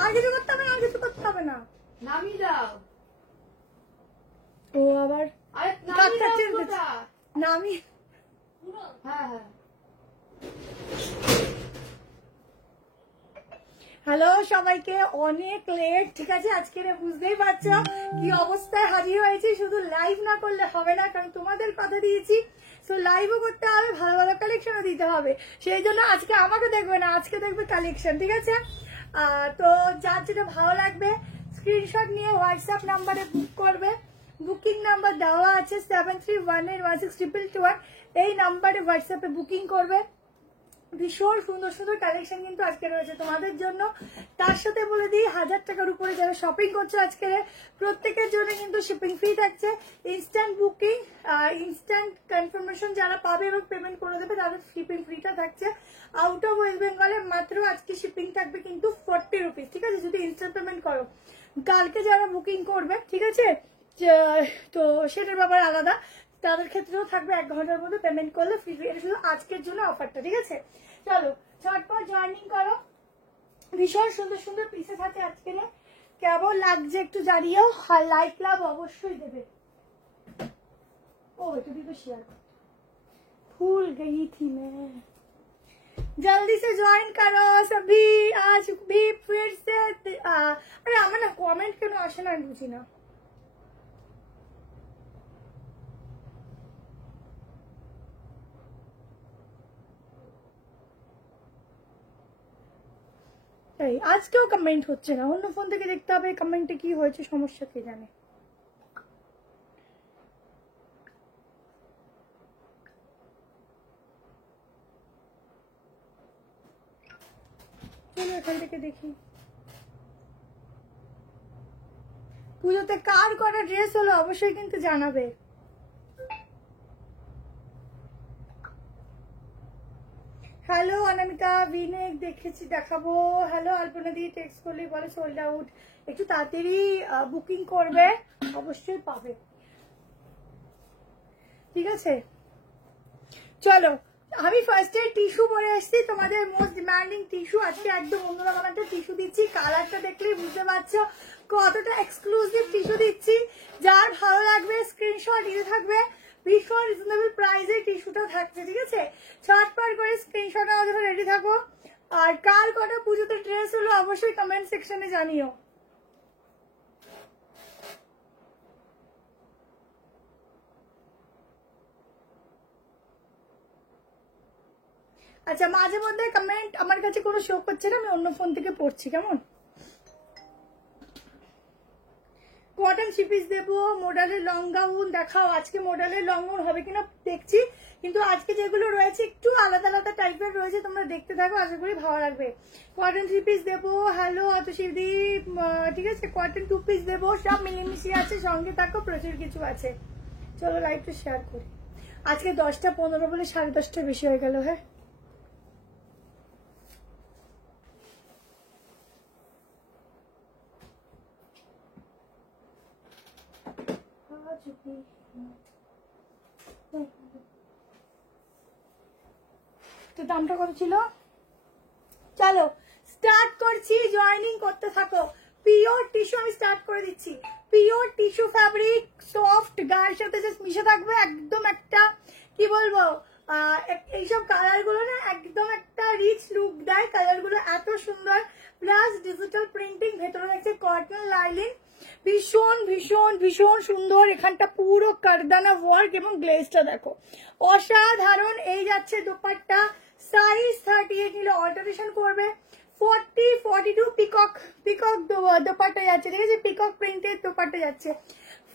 আর কিছু করতে হবে না, আর কিছু করতে হবে না, নামিয়ে দাও। ও আবার আরে নামিয়ে দাও ওটা। নামি। হ্যাঁ হ্যাঁ। হ্যালো সবাইকে, অনেক লেট, ঠিক আছে? আজকে বুঝতেই পারছো কি অবস্থায় হাজির হয়েছি। শুধু লাইভ না করলে হবে না, কারণ তোমাদের কথা দিয়েছি, সো লাইভও করতে হবে, ভালো ভালো কালেকশনও দিতে হবে। সেই জন্য আজকে আমাকে দেখবে না, আজকে দেখবে কালেকশন, ঠিক আছে? তো যার যেটা ভালো লাগবে স্ক্রিনশট নিয়ে হোয়াটসঅ্যাপ নাম্বারে বুক করবে। বুকিং নাম্বার দেওয়া আছে 7318162221। এই নাম্বারে হোয়াটসঅ্যাপে বুকিং করবে। ভীষণ সুন্দর সুন্দর কালেকশন কিন্তু আজকে রয়েছে তোমাদের জন্য। তার সাথে বলে দিই, 1000 টাকার উপরে যারা শপিং করছো আজকে প্রত্যেকের জন্য কিন্তু শিপিং ফ্রি থাকছে। ইনস্ট্যান্ট বুকিং, ইনস্ট্যান্ট কনফার্মেশন যারা পাবে এবং পেমেন্ট করে দেবে তাদের শিপিং ফ্রিটা থাকছে। আউট অফ ওয়েস্ট বেঙ্গলে মাত্র আজকে শিপিং থাকবে কিন্তু 40 রুপিস, ঠিক আছে? যদি ইনস্ট্যান্ট পেমেন্ট করো। কালকে যারা বুকিং করবে, ঠিক আছে, তো সেটার ব্যাপার আলাদা, তাদের ক্ষেত্রেও থাকবে 1 ঘন্টার মধ্যে পেমেন্ট করলে ফ্রি। এটা শুধু আজকের জন্য অফারটা, ঠিক আছে? চলো ঝটপট জয়েনিং করো। ভীষণ সুন্দর সুন্দর পিসেস আছে আজকে। কেমন লাগছে একটু জানিও, আর লাইক লাভ অবশ্যই দেবে। ও একটু দিকে শেয়ার কর, भूल गई थी मैं। जल्दी से ज्वाइन करो सभी, आज भी फिर से। अरे আমার না কমেন্ট কেন আসে না আমি বুঝি না। আজকেও কমেন্ট হচ্ছে না, অন্য ফোন থেকে দেখতে হবে কমেন্টে কি হয়েছে, সমস্যা কে জানে। চলো এখান থেকে দেখি পুজোতে কার কটা ড্রেস হলো অবশ্যই কিন্তু জানাবে। হ্যালো অনামিকা, বিনেক দেখেছি, দেখাবো। হ্যালো আলপনা দি, টেক্সট করলে বলে সোল্ড আউট। একটু তাড়াতাড়ি বুকিং করবে, অবশ্যই পাবে, ঠিক আছে? চলো আমি ফার্স্টে টিস্যু পরে এসেছি, তোমাদের মোস্ট ডিমান্ডিং টিস্যু। আজকে একদম অন্যরকম একটা টিস্যু দিচ্ছি, কালারটা দেখলেই বুঝতে পারছো কতটা এক্সক্লুসিভ টিস্যু দিচ্ছি। যার ভালো লাগবে স্ক্রিনশট দিতে থাকবে। ভীষণ রিজনেবল প্রাইসে টিস্যুটা থাকছে, ঠিক আছে? ছটপট করে স্ক্রিনশট নেওয়ার জন্য রেডি থাকো। আর কার কটা পুজোতে ড্রেস হলো অবশ্যই কমেন্ট সেকশনে জানিও। আচ্ছা, মাঝে মধ্যে কমেন্ট আমার কাছে কোনো শো করছে না, আমি অন্য ফোন থেকে পড়ছি, কেমন? কটন শিপিস দেবো, মডেলের লং গাউন দেখাও। আজকে মডেলের লং গাউন হবে কিনা দেখছি, কিন্তু আজকে যেগুলো রয়েছে একটু আলাদা আলাদা টাইপের রয়েছে, তোমরা দেখতে থাকো, আশা করি ভালো লাগবে। কটন 3 পিস দেবো। হ্যালো আতশিদি, ঠিক আছে? কটন 2 পিস দেবো, সব মিলেমিশে আছে, সঙ্গে থাকো, প্রচুর কিছু আছে। চলো লাইভটা শেয়ার করি। আজকে 10টা 15 বলে 10:30টা বেশি হয়ে গেল। হ্যাঁ তো দামটা কত ছিল? চলো স্টার্ট করছি, জয়েনিং করতে থাকো। পিওর টিস্যু আমি স্টার্ট করে দিচ্ছি। পিওর টিস্যু ফ্যাব্রিক, সফট, গায়ের সাথে জাস্ট মিশে থাকবে, একদম একটা কি বলবো, এইসব কালার গুলো না একদম একটা রিচ লুক দেয়। কালার গুলো এত সুন্দর, প্লাস ডিজিটাল প্রিন্টিং, ভেতরে দেখছে কটন লাইনিং। ভীষণ ভীষণ ভীষণ সুন্দর। এখানটা পুরো কারদানা ওয়ার্ক এবং গ্লেজটা দেখো, অসাধারণ। এই যাচ্ছে দোপাট্টা, সাইজ 38 নিলে অল্টারেশন করবে। 40, 42 পিকক দোপাট্টা যাচ্ছে, ঠিক আছে? পিকক প্রিন্টেড দোপাট্টা যাচ্ছে।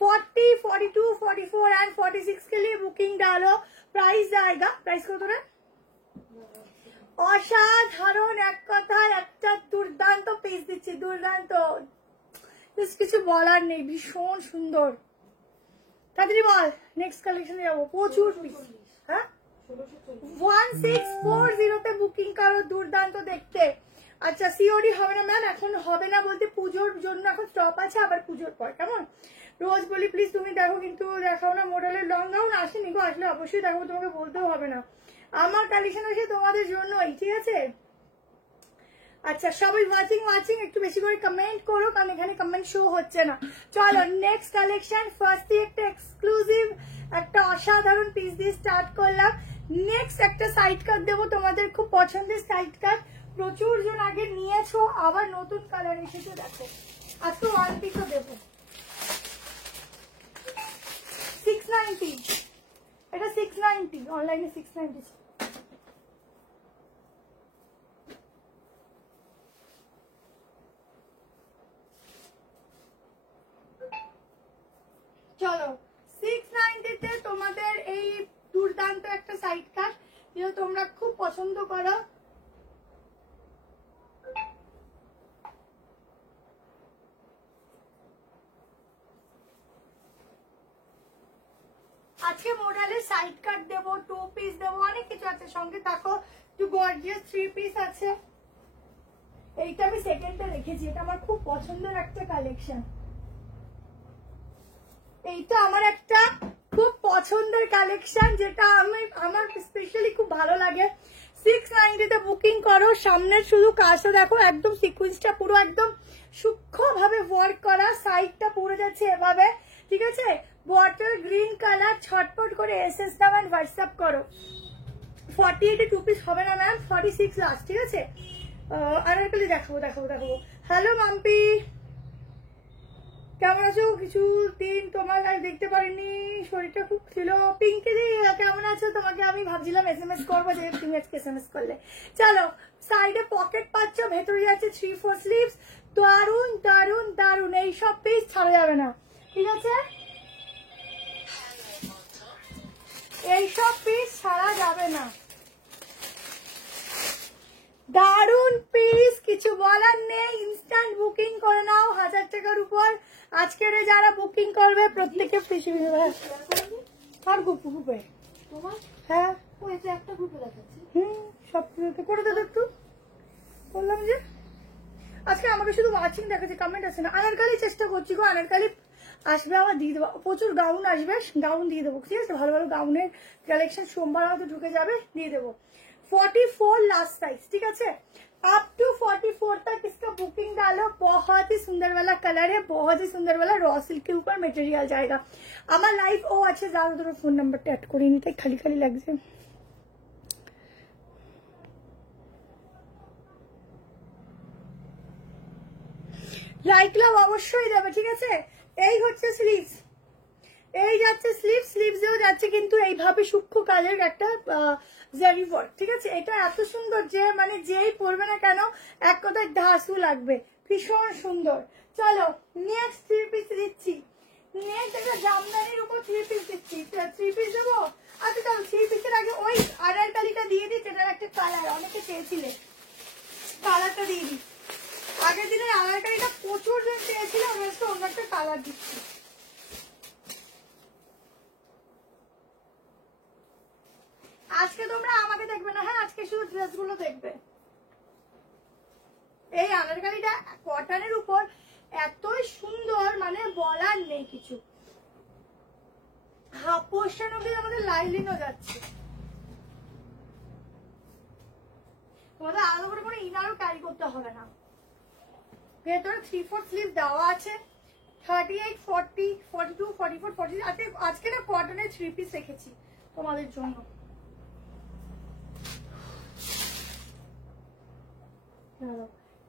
40, 42, 44 एंड 46 के लिए बुकिंग डालो। प्राइस जाएगा, प्राइस কত রে? অসাধারণ, এক কথায় একটা দুর্দান্ত পিস দিচ্ছি, দুর্দান্ত, কিছু বলার নেই, ভীষণ সুন্দর। তাড়াতাড়ি বল, নেক্সট কালেকশনে যাবো, প্রচুর পিস। হ্যাঁ 1640 তে বুকিং করো, দুর্দান্ত দেখতে। আচ্ছা সিওডি হবে না ম্যাম, এখন হবে না বলতে পুজোর জন্য এখন স্টপ আছে, আবার পুজোর পর, কেমন? রোজ বলি প্লিজ তুমি দেখো, কিন্তু দেখাও না। মডেলের লং গাউন আসেনি গো, আসলে অবশ্যই দেখো, তোমাকে বলতেও হবে না, আমার কালেকশন আছে তোমাদের জন্যই, ঠিক আছে? আচ্ছা সবাই ওয়াচিং একটু বেশি করে কমেন্ট করো, কারণ এখানে কমেন্ট শো হচ্ছে না। চলো নেক্সট কালেকশন, ফার্স্টে একটা এক্সক্লুসিভ একটা অসাধারণ পিস দিয়ে স্টার্ট করলাম। নেক্সট একটা সাইড কাট দেবো, তোমাদের খুব পছন্দের সাইড কাট, প্রচুর জন আগে নিয়েছো, আবার নতুন কালার এসেছে দেখো। আজকে ওয়ান পিসও দেবো 690, এটা 690, অনলাইনে 690। চলো 690 তোমাদের এই দুর্দান্ত একটা সাইড কাট যেটা তোমরা খুব পছন্দ করো। আজকে মডেলের সাইড কাট দেবো, 2 পিস দেবো, অনেক কিছু আছে, সঙ্গে থাকো। একটু গর্জিয়াস 3 পিস আছে। এইটা আমি সেকেন্ডটা রেখেছি, এটা আমার খুব পছন্দের একটা কালেকশন। এইটা আমার একটা খুব পছন্দের কালেকশন, যেটা আমার স্পেশালি খুব ভালো লাগে। 690 বুকিং করো। সামনের শুধু কাজটা দেখো, একদম সিকোয়েন্সটা পুরো একদম সূক্ষ্মভাবে ওয়ার্ক করা, সাইডটা পুরো যাচ্ছে এভাবে, ঠিক আছে। বটল গ্রিন কালার, ছটপট করে এসএস নাম এন্ড হোয়াটসঅ্যাপ করো। 48 2 পিস হবে না ম্যাম, 46 লাস্ট, ঠিক আছে। আনারকলি দেখাবো। হ্যালো মাম্পি, কেমন আছো? কিছু দিন তোমার লাইভ দেখতে পারিনি, শরীরটা খুব ছিল। পিঙ্কি দি কেমন আছো? তোমাকে আমি ভাবছিলাম SMS করবো, যে তুমি আজকে SMS করলে। চলো সাইডে পকেট পাচ্ছ, ভেতরে যাচ্ছে 3-4 স্লিভস। দারুন দারুন দারুন, এইসব পিস ছাড়া যাবে না, ঠিক আছে। এইসব পিস ছাড়া যাবে না, দারুন পিস, কিছু বলার নেই। ইনস্ট্যান্ট বুকিং করে নাও, 1000 টাকার উপর। আজকের যারা বুকিং করবে প্রত্যেকে পিসি আর গ্রুপে তোমার হ্যাঁ ওই যে একটা গ্রুপে দেখাচ্ছি। সব করে দাও একটু। বললাম যে আজকে আমাকে শুধু ওয়াচিং দেখাচ্ছে, কমেন্ট আছে না। আনারকালি চেষ্টা করছি গো, আনারকালি আসবে, আবার দিয়ে দেবো। প্রচুর গাউন আসবে, গাউন দিয়ে দেবো, ঠিক আছে। ভালো ভালো গাউনের কালেকশন সোমবার হয়তো ঢুকে যাবে, দিয়ে देवो। 44 लास्ट साइज, ठीक है। अप टू 44 तक इसका बुकिंग डालो। बहुत ही सुंदर वाला कलर है, बहुत ही सुंदर वाला रॉ सिल्क के ऊपर मटेरियल जाएगा। আমার লাইভ ও আছে, যার ধরো ফোন নাম্বারটা অ্যাড করে নিতে, খালি খালি লাগছে। লাইক লাভ অবশ্যই দেবে, ঠিক আছে। এই হচ্ছে স্লিভস, এই যাচ্ছে স্লিভসেও যাচ্ছে কিন্তু এইভাবে সূক্ষ্ম কাজের একটা জারি ওয়ার্ক, ঠিক আছে। এটা এত সুন্দর যে মানে যেই পরবে না কেন এক কথায় ধাসু লাগবে, ভীষণ সুন্দর। চলো নেক্সট 3 পিস দিচ্ছি। নেক্সট একটা জামদানির উপর 3 পিস দিচ্ছি। 3 পিস দেবো। আচ্ছা চলো 3 পিসের আগে ওই আনারকলিটা দিয়ে দিই, যেটার একটা কালার অনেকে চেয়েছিলে, কালারটা দিয়ে দিই। আগের দিনের আনারকলিটা প্রচুর জন চেয়েছিল, আমি আজকে অন্য একটা কালার দিচ্ছি। আজকে তোমরা আমাকে দেখবে না, হ্যাঁ আজকে শুধু ড্রেসগুলো দেখবে। এই আনারকলিটা কটনের উপর এতই সুন্দর, মানে বলার নেই কিছু। হাফ পোর্শন অব্দি আমাদের লাইলিনও যাচ্ছে, তোমাদের আলাদা করে কোনো ইনারও ক্যারি করতে হবে না। ভেতরে 3/4 স্লিভ দেওয়া আছে। 38, 40, 42, 44, 40। আজকে না কটনের 3 পিস রেখেছি তোমাদের জন্য।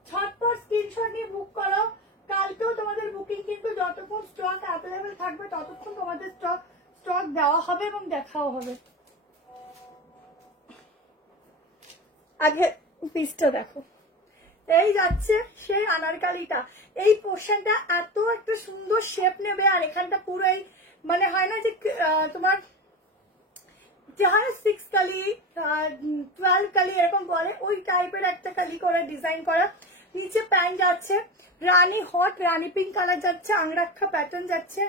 ঝটপট স্ক্রিনশট নিয়ে বুক করো। কালকেও তোমাদের বুকিং কিন্তু যতক্ষণ স্টক অ্যাভেলেবেল থাকবে ততক্ষণ তোমাদের স্টক দেওয়া হবে এবং দেখাও হবে। আগে পিসটা দেখো, এই যাচ্ছে সেই আনারকলিটা। এই পোর্শনটা এত একটা সুন্দর শেপ নেবে, আর এখানটা পুরো এই মানে হয় না যে তোমার যারা 6 কালি 12 কালি এরকম বলে, ওই টাইপের একটা কালি করে ডিজাইন করা। নিচে প্যান্ট যাচ্ছে রানী হট রানী পিঙ্ক কালার যাচ্ছে, আংরাক্ষা প্যাটার্ন যাচ্ছে।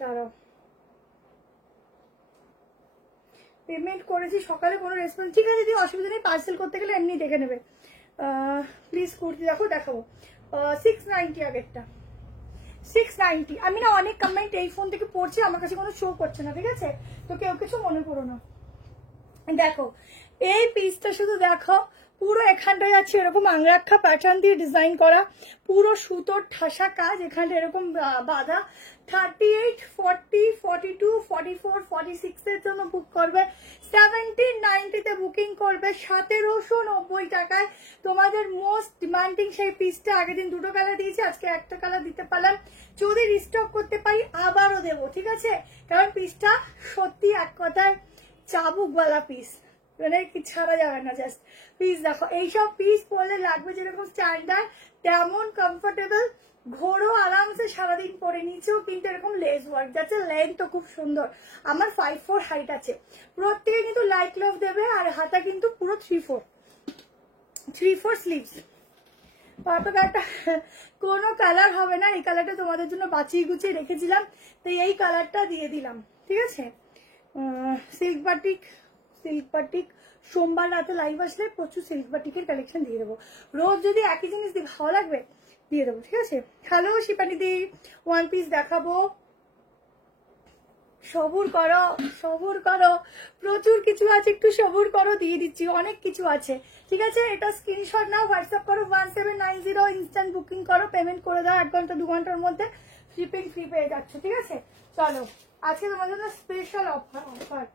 দাঁড়াও, পেমেন্ট করেছি সকালে, কোনো রেসপন্স, ঠিক আছে দিদি অসুবিধা নেই, পার্সেল করতে গেলে এমনি দেখে নেবে। প্লিজ কুর্তি দেখাবো 690 আগেরটা 690। আমি না অনেক কমেন্ট এই ফোন থেকে পড়ছি, আমার কাছে কোনো শো করছে না, ঠিক আছে। তো কেউ কিছু মনে করো না। দেখো এই পিসটা শুধু দেখো, পুরো এখানটায় আছে এরকম আংরাক্ষা প্যাটার্ন দিয়ে ডিজাইন করা, পুরো সুতোর ঠাসা কাজ, এখানটা এরকম বাঁধা। 38, 40, 42, 44, 46 এর জন্য বুক করবে, 1790 বুকিং করবে 1790 টাকায়। তোমাদের মোস্ট ডিমান্ডিং সেই পিসটা, আগের দিন দুটো কালার দিয়েছি, আজকে একটা কালার দিতে পারলাম। যদি রিস্টক করতে পারি আবারও দেবো, ঠিক আছে? কারণ পিসটা সত্যি এক কথায় চাবুকওয়ালা পিস, মানে কি ছাড়া যাবে না। জাস্ট পিস দেখো, এইসব পিস পরলে লাগবে যেরকম স্ট্যান্ডার্ড তেমন কমফোর্টেবল, ঘোরো আরামসে সারাদিন পরে। নিচেও কিন্তু এরকম লেস ওয়ার্ক যাচ্ছে, লেন্থ তো খুব সুন্দর। আমার 5'4" হাইট আছে। প্রত্যেকে কিন্তু লাইট লাভ দেবে, আর হাতা কিন্তু পুরো 3/4 স্লিভস। পাতাটা কোনো কালার হবে না, এই কালারটা তোমাদের জন্য বাঁচিয়ে গুছিয়ে রেখেছিলাম, তাই এই কালারটা দিয়ে দিলাম, ঠিক আছে? সিল্ক বাটিক সোমবার রাতে লাইভ আসলে প্রচুর সিল্ক বাটিকের কালেকশন দিয়ে দেবো। রোজ যদি একই জিনিস দিয়ে ভালো লাগবে দিয়ে দেবো, ঠিক আছে? হ্যালো শিপানি দি, ওয়ান পিস দেখাবো, সবুর করো সবুর করো, প্রচুর কিছু আছে, একটু সবুর করো, দিয়ে দিচ্ছি, অনেক কিছু আছে, ঠিক আছে? এটা স্ক্রিনশট নাও, হোয়াটসঅ্যাপ করো 1790, ইনস্ট্যান্ট বুকিং করো, পেমেন্ট করে দাও 1 ঘন্টা 2 ঘন্টার মধ্যে, শিপিং ফ্রি পেয়ে যাচ্ছ, ঠিক আছে? চলো আজকে তোমাদের জন্য স্পেশাল অফার।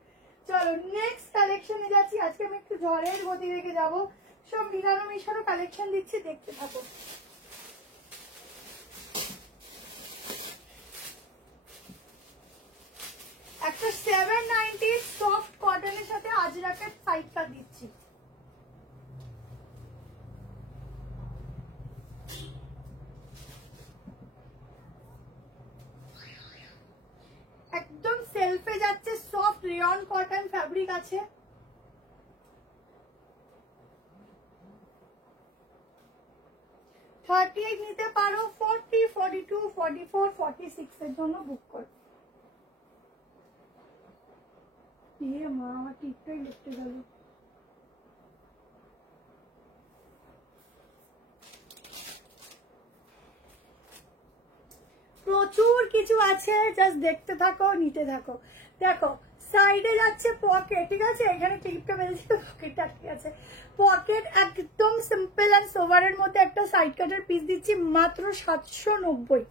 চলো নেক্সট কালেকশনে যাচ্ছি। আজকে আমি একটু ঝড়ের গতি রেখে যাবো, সব মিলানো মিশানো কালেকশন দিচ্ছি, দেখতে থাকো। একটা 790 সফট কটনের সাথে আজরাকের সাইড কাট দিচ্ছি। একদম সেলফে যাচ্ছে, সফট রেয়ন কটন ফ্যাব্রিক আছে। থার্টি নিতে পারো, 40, 42, 44, 46 এর জন্য বুক করো। মা আমার টিকটাই লিখতে গেল। প্রচুর কিছু আছে, জাস্ট দেখতে থাকো, নিতে থাকো। দেখো সাইডে যাচ্ছে পকেট, ঠিক আছে? এখানে ক্লিপটা বেঁধেছি তো পকেটটা আটকে আছে। পকেট একদম সিম্পল অ্যান্ড সোভারের মধ্যে একটা সাইড কাটের পিস দিচ্ছি মাত্র 790,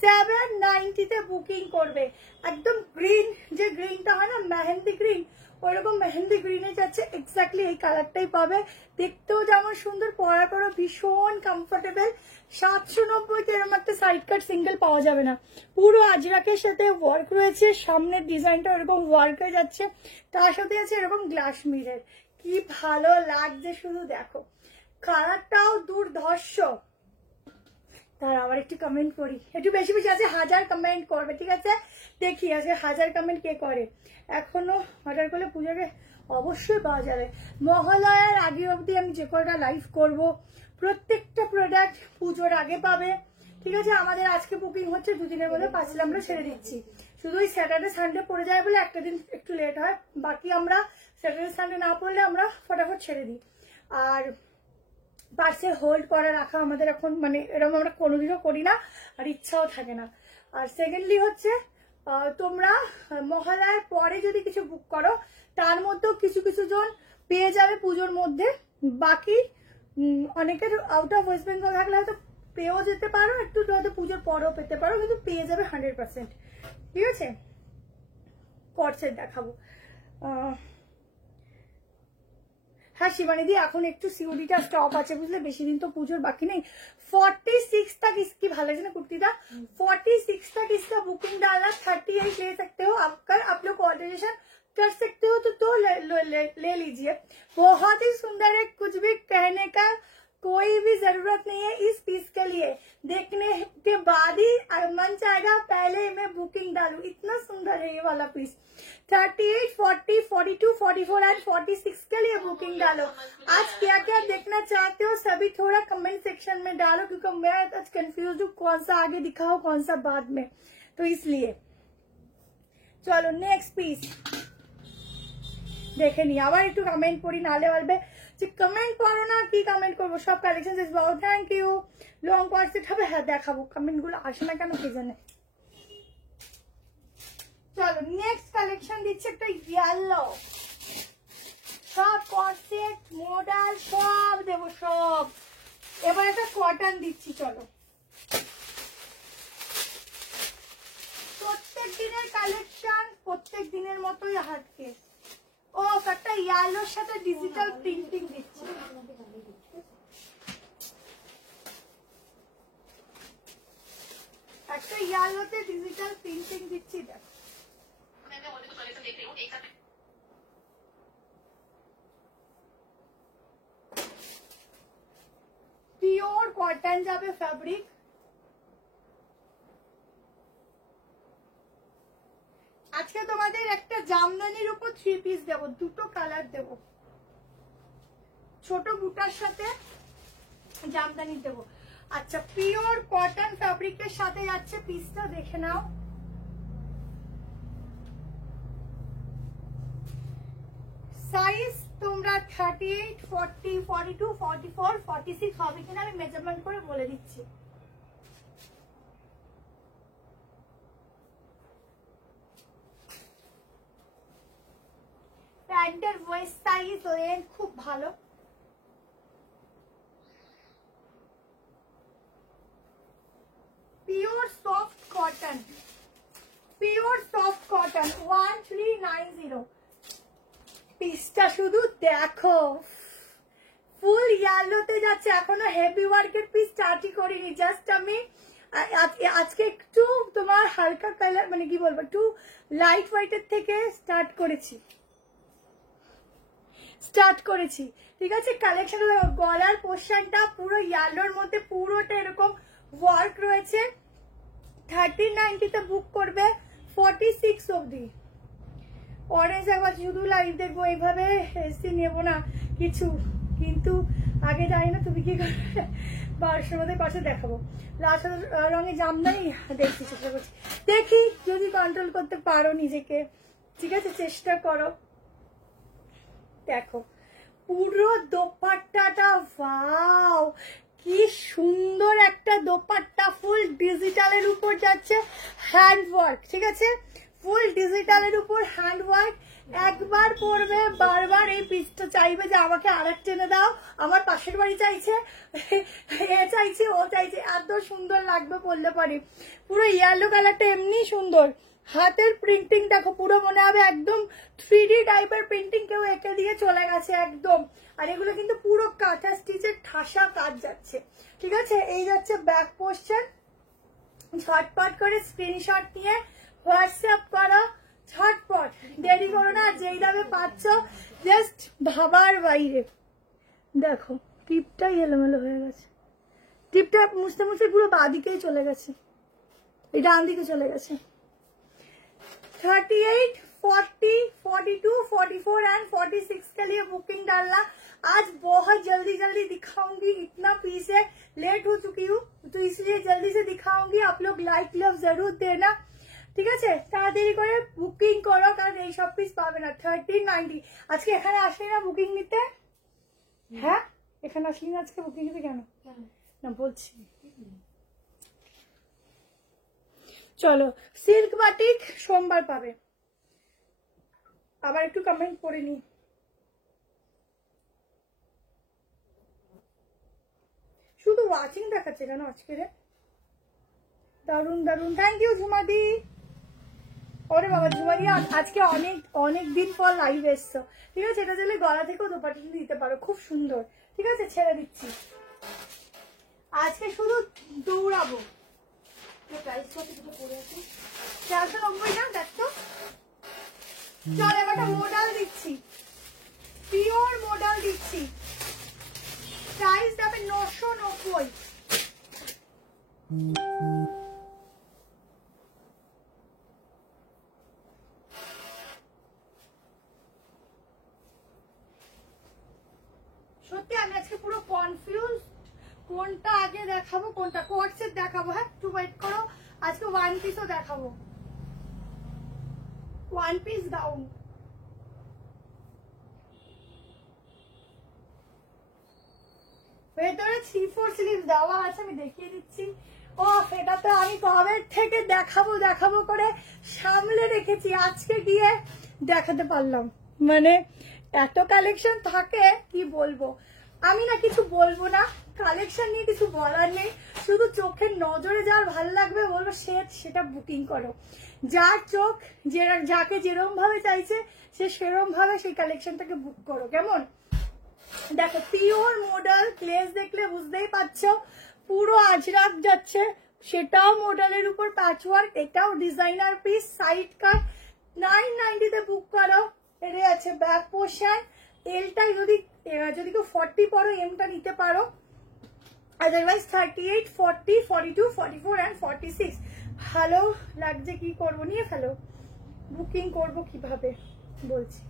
790 বুকিং করবে। একদম গ্রিন, যে গ্রিনটা হয় না মেহেন্দি গ্রিন, ওইরকম মেহেন্দি গ্রিনে যাচ্ছে, এক্স্যাক্টলি এই কালারটাই পাবে। দেখতেও যেমন সুন্দর, পরার পরও ভীষণ কমফোর্টেবল। 790 এরকম একটা সাইড কাট সিঙ্গেল পাওয়া যাবে না। পুরো আজরাকের সাথে ওয়ার্ক রয়েছে, সামনের ডিজাইনটা এরকম ওয়ার্ক হয়ে যাচ্ছে, তার সাথে আছে এরকম গ্লাস মিরর। কি ভালো লাগছে শুধু দেখো, কালারটাও দুর্ধর্ষ। তার আবার একটু কমেন্ট করি, একটু বেশি বেশি আছে, 1000 কমেন্ট করবে, ঠিক আছে? দেখি আজকে 1000 কমেন্ট কে করে। এখনো অর্ডার করলে পুজোকে অবশ্যই পাওয়া যাবে। মহালয়ার আগে অবধি আমি যে কটা লাইভ করব, প্রত্যেকটা প্রোডাক্ট পুজোর আগে পাবে, ঠিক আছে? আমাদের আজকে বুকিং হচ্ছে, 2 দিনের মধ্যে পার্সেল আমরা ছেড়ে দিচ্ছি। শুধু ওই স্যাটারডে সানডে পড়ে যায় বলে একটা দিন একটু লেট হয়, বাকি আমরা স্যাটারডে সানডে না পড়লে আমরা ফটাফট ছেড়ে দিই। আর পার্সেল হোল্ড করে রাখা আমাদের এখন, মানে এরকম আমরা কোনোদিনও করি না, আর ইচ্ছাও থাকে না। আর সেকেন্ডলি হচ্ছে, তোমরা মহালয়ার পরে যদি কিছু বুক করো, তার মধ্যেও কিছু কিছু জন পেয়ে যাবে পুজোর মধ্যে। বাকি অনেকের আউট অফ ওয়েস্ট বেঙ্গল থাকলে হয়তো পেয়েও যেতে পারো, একটু হয়তো পুজোর পরেও পেতে পারো, কিন্তু পেয়ে যাবে 100%, ঠিক আছে? কটসেট দেখাবো। হ্যাঁ শিবানিদি, এখন একটু সিওডিটা স্টপ আছে, বুঝলে? বেশি দিন তো পুজোর বাকি নেই। 46 तक इसकी ভালো লাগছে না কুর্তিটা? 46 तक इसका बुकिंग डालना, 38 ले सकते हो। आप लोग ऑल्टरेशन कर सकते हो तो ले लीजिए। बहुत ही सुंदर है, कुछ भी कहने का कोई भी जरूरत नहीं है इस पीस के लिए। देखने के बाद ही मन चाहेगा पहले मैं बुकिंग डालूं, इतना सुंदर है ये वाला पीस। 38, 40, 42, 44 एंड 46 के लिए बुकिंग डालो। आज क्या क्या देखना चाहते हो सभी थोड़ा कमेंट सेक्शन में डालो, क्योंकि मैं आज कंफ्यूज हूँ कौन सा आगे दिखाओ कौन सा बाद में, तो इसलिए। चलो नेक्स्ट पीस দেখে নি। আবার একটু কমেন্ট পড়ি, নালে বলবে যে কমেন্ট পড়ো না, কি কমেন্ট করবো? সব কালেকশন শেষ পাবো। Thank you. লং কোয়ার্সেট হবে, হ্যাঁ দেখাবো। কমেন্ট গুলো আসে না কেন কে জানে। চলো নেক্সট কালেকশন দিচ্ছে একটা ইয়েলো, সব কর্সেট মডেল সব দেবো সব। এবার একটা কটন দিচ্ছি, চলো প্রত্যেক দিনের কালেকশন প্রত্যেক দিনের মতোই হাতকে। ও একটা ইয়ালোর সাথে ডিজিটাল প্রিন্টিং দিচ্ছি। একটা ইয়ালোতে ডিজিটাল প্রিন্টিং দিচ্ছি, দেখ পিওর কটন যাবে ফ্যাব্রিক। আজকে তোমাদের একটা জামদানির উপর 3 পিস দেবো, দুটো কালার দেবো, ছোট বুটার সাথে জামদানি দেবো। আচ্ছা, পিওর কটন ফ্যাব্রিকের সাথে যাচ্ছে পিসটা, দেখে নাও। সাইজ তোমরা 38, 40, 42, 44, 46 হবে কিনা আমি মেজারমেন্ট করে বলে দিচ্ছি। প্যান্টের ওয়েস্ট সাইজ লেন্থ খুব ভালো। Pure soft cotton, pure soft cotton 1390। পিসটা শুধু দেখো, ফুল ইয়ালোতে যাচ্ছে, এখনো হেভি ওয়ার্কের পিস স্টার্টই করিনি। জাস্ট আমি আজকে একটু তোমার হালকা কালার মানে কি বলবো, একটু লাইট হোয়াইটের থেকে স্টার্ট করেছি, ঠিক আছে। কালেকশন গলার পোর্শনটা পুরো ইয়ালোর মধ্যে পুরোটা এরকম ওয়ার্ক রয়েছে। 1390 বুক করবে 46 অবধি। অরেঞ্জ একবার শুধু লাইভ দেখবো, এইভাবে এসি নেবো না কিছু, কিন্তু আগে জানি না তুমি কি করবে। 1200 মধ্যে পাশে দেখাবো। লাল রঙের জামদানি দেখছি, চেষ্টা করছি, দেখি যদি কন্ট্রোল করতে পারো নিজেকে, ঠিক আছে, চেষ্টা করো। দেখো পুরো দোপাট্টাটা, ওয়াও কি সুন্দর একটা দোপাট্টা, ফুল ডিজিটালের উপর যাচ্ছে হ্যান্ড ওয়ার্ক, ঠিক আছে, ফুল ডিজিটালের উপর হ্যান্ড ওয়ার্ক। একবার পরবে বারবার এই পিসটা চাইবে যে আমাকে আরেকটা এনে দাও, আমার পাশের বাড়ি চাইছে, এ চাইছে, ও চাইছে, এত সুন্দর লাগবে পরলে পরে। পুরো ইয়েলো কালারটা এমনি সুন্দর, হাতের প্রিন্টিং দেখো, পুরো মনে হবে একদম 3D টাইপের প্রিন্টিং কেউ এঁকে দিয়ে চলে গেছে একদম। আর এগুলো কিন্তু পুরো কাঁথা স্টিচের ঠাসা কাজ যাচ্ছে, ঠিক আছে। এই যাচ্ছে ব্যাক পোর্শন, ঝটপট করে স্ক্রিনশট নিয়ে হোয়াটসঅ্যাপ করো, ঝটপট, দেরি করো না, যেই দামে পাচ্ছ জাস্ট ভাবার বাইরে। দেখো টিপটাই এলোমেলো হয়ে গেছে, টিপটা মুছতে মুছতে পুরো বাঁদিকেই চলে গেছে, এই ডান দিকে চলে গেছে। 38, 40, 42, 44 एंड 46 के लिए बुकिंग डालना। आज बहुत जल्दी जल्दी दिखाऊंगी, इतना पीस है, लेट हो चुकी हूँ तो इसलिए जल्दी से दिखाऊंगी। आप लोग लाइक लव जरूर देना, ঠিক আছে। তাড়াতাড়ি করে বুকিং করো, কারণ এই সব পিস পাবে না। 1390 আজকে এখানে আসলি না বুকিং নিতে? হ্যাঁ এখানে আসলি না আজকে বুকিং নিতে? কেন না বলছি, চলো সিল্ক বাটিক সোমবার পাবে। আবার একটু কমেন্ট করে নি, শুধু ওয়াচিং দেখাচ্ছে কেন আজকে রে? দারুন দারুন, থ্যাংক ইউ ঝুমাদি। ওরে বাবা ঝুমাদি আজকে অনেক অনেক দিন পর লাইভ এসছো, ঠিক আছে। এটা দিলে গলা থেকেও দোপাটা দিতে পারো, খুব সুন্দর, ঠিক আছে। ছেড়ে দিচ্ছি, আজকে শুধু দৌড়াবো। 490 না, দেখতো। চল এবার মডেল দিচ্ছি, পিওর মডেল দিচ্ছি, প্রাইস যাবে 990। সত্যি আমি আজকে পুরো কনফিউজ, কোনটা আগে দেখাবো কোনটা কোর্সের দেখাবো। হ্যাঁ একটু ওয়েট করো, আজকে ওয়ান পিসও দেখাবো, ওয়ান পিস গাউন। ভেতরে 3/4 স্লিভ দেওয়া আছে, আমি দেখিয়ে দিচ্ছি। ও এটা তো আমি কবে থেকে দেখাবো দেখাবো করে সামলে রেখেছি, আজকে গিয়ে দেখাতে পারলাম। মানে এত কালেকশন থাকে কি বলবো, আমি না কিছু বলবো না, কালেকশন নিয়ে কিছু বলার নেই, শুধু চোখের নজরে যার ভালো লাগবে বলবো সেটা বুকিং করো। যার চোখ যাকে যেরকম ভাবে চাইছে সে সেরকম ভাবে সেই কালেকশনটাকে বুক করো, কেমন? দেখো পিওর মডেল গ্লেজ দেখলে বুঝতেই পারছো, পুরো আজরাক যাচ্ছে, সেটাও মডেলের উপর প্যাচওয়ার্ক, এটাও ডিজাইনার পিস, সাইড কাট, 990 তে বুক করো। এর আছে ব্যাক পোর্শন, এলটা যদি কেউ 40 পরো এমটা নিতে পারো, আদারওয়াইজ 38, 40, 42, 44 অ্যান্ড 46। ভালো লাগছে, কি করবো, নিয়ে ফেলো। বুকিং করবো কিভাবে বলছি,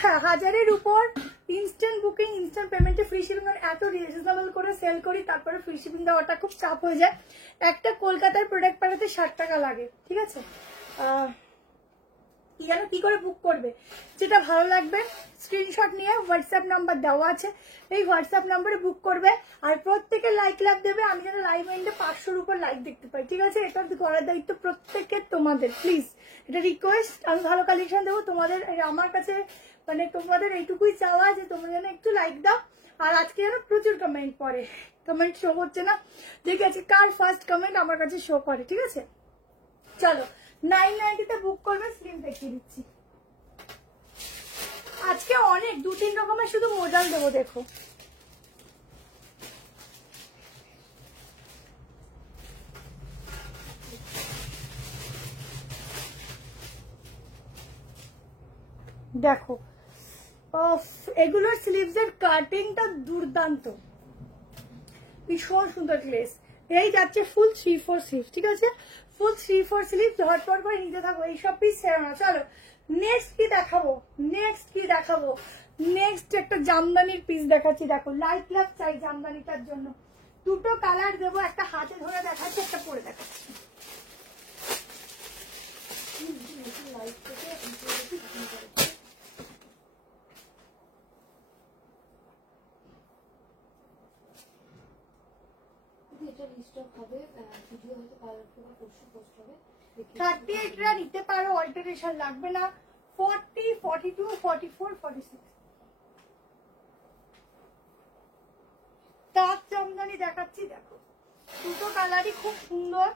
হ্যাঁ 1000-এর উপর ইনস্ট্যান্ট বুকিং, ইনস্ট্যান্ট পেমেন্টে ফ্রি শিপিং। এত রিজনেবল করে সেল করি, তারপরে ফ্রি শিপিং দেওয়াটা খুব চাপ হয়ে যায়। একটা কলকাতার প্রোডাক্ট পাঠাতে 60 টাকা লাগে, ঠিক আছে? কি করে বুক করবে, যেটা ভালো লাগবে স্ক্রিনশট নিয়ে হোয়াটসঅ্যাপ নাম্বার দেওয়া আছে, এই হোয়াটসঅ্যাপ নাম্বারে বুক করবে। আর প্রত্যেকে লাইক দেবে, আমি যেন লাইভ এন্ডে 500-র উপর লাইক দেখতে পাই, ঠিক আছে? এটা করার দায়িত্ব প্রত্যেকের, তোমাদের, প্লিজ এটা রিকোয়েস্ট। আমি ভালো কালেকশন দেবো তোমাদের, আমার কাছে মানে তোমাদের এইটুকুই চাওয়া যে তোমরা যেন একটু লাইক দাও। আর আজকে যেন প্রচুর কমেন্ট পড়ে, কমেন্ট শো হচ্ছে না, ঠিক আছে? কার ফার্স্ট কমেন্ট আমার কাছে শো করে, ঠিক আছে? চলো 990 তে বুক করবে, স্লিম দেখিয়ে দিচ্ছি। আজকে অনেক 2-3 রকমের শুধু মডেল দেবো, দেখো দেখো, এগুলোর স্লিভস এর কাটিংটা দুর্দান্ত, ভীষণ সুন্দর গ্লেজ। এই যাচ্ছে ফুল 3/4 স্লিভ, ঠিক আছে? ফুল 3/4 স্লিভ, ঝটপট করে নিতে থাকো, এইসব পিস ছেড়ো না। চলো নেক্সট কি দেখাবো, নেক্সট একটা জামদানির পিস দেখাচ্ছি। দেখো লাইট লাভ চাই জামদানিটার জন্য, দুটো কালার দেবো, একটা হাতে ধরে দেখাচ্ছি, একটা পরে দেখাচ্ছি। এটা রিস্টক হবে, ভিডিও হয়তো কালকে বা পরশু পোস্ট হবে। 38টা নিতে পারো, অল্টারেশন লাগবে না। 40, 42, 44, 46 তাক জামদানি দেখাচ্ছি, দেখো দুটো কালারই খুব সুন্দর।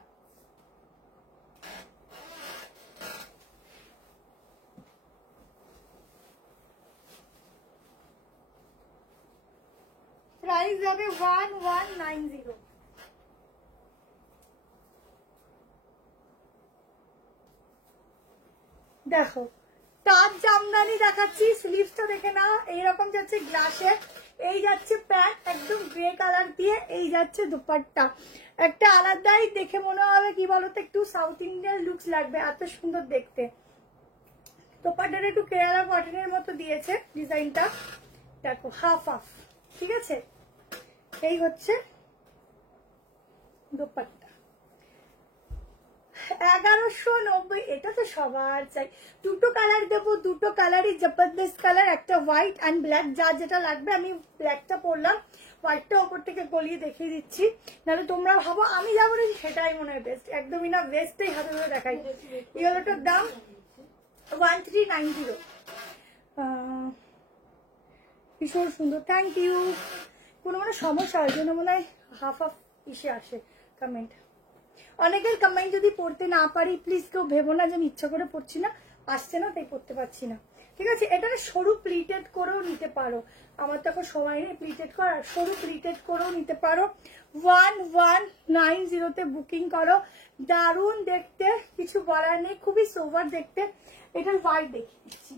প্রাইস যাবে 1190। দেখো তাঁত জামদানি দেখাচ্ছি, স্লিভসটা দেখে না, এইরকম যাচ্ছে গ্লাসের, এই যাচ্ছে প্যান্ট একদম গ্রে কালার দিয়ে, এই যাচ্ছে দুপাট্টা, একটা আলাদাই দেখে মনে হবে কি বলতো, একটু সাউথ ইন্ডিয়ান লুকস লাগবে, এত সুন্দর দেখতে। দুপাট্টাটা একটু কেরালা কটনের মতো দিয়েছে ডিজাইনটা, দেখো হাফ হাফ, ঠিক আছে? এই হচ্ছে দুপাট্টা, 1190। এটা তো সবার চাই, দুটো কালার দেবো, দুটো কালারই জবরদস্ত কালার, একটা হোয়াইট অ্যান্ড ব্ল্যাক, যার যেটা লাগবে। আমি ব্ল্যাকটা পরলাম, হোয়াইটটা ওপর থেকে গলিয়ে দেখিয়ে দিচ্ছি, নাহলে তোমরা ভাবো আমি যা বলেছি সেটাই মনে হয় বেস্ট, একদমই না, বেস্টটাই হাতে ধরে দেখাই। ইয়েলোটার দাম 1390, ভীষণ সুন্দর, থ্যাংক ইউ। কোনো সমস্যা হয় জন্য মনে হয় হাফ হাফ ইসে আসে কমেন্ট। অনেকের কমেন্ট যদি পড়তে না পারি প্লিজ কেউ ভেবো না যে আমি ইচ্ছা করে পড়ছি না, আসছে না তাই পড়তে পারছি না, ঠিক আছে? এটা সরু প্লিটেড করেও নিতে পারো, আমার তো এখন সময় নেই প্লিটেড করার, সরু প্লিটেড করেও নিতে পারো। 1190 তে বুকিং করো, দারুণ দেখতে, কিছু বলার নেই, খুবই সোভার দেখতে। এটার হোয়াইট দেখিয়ে দিচ্ছি,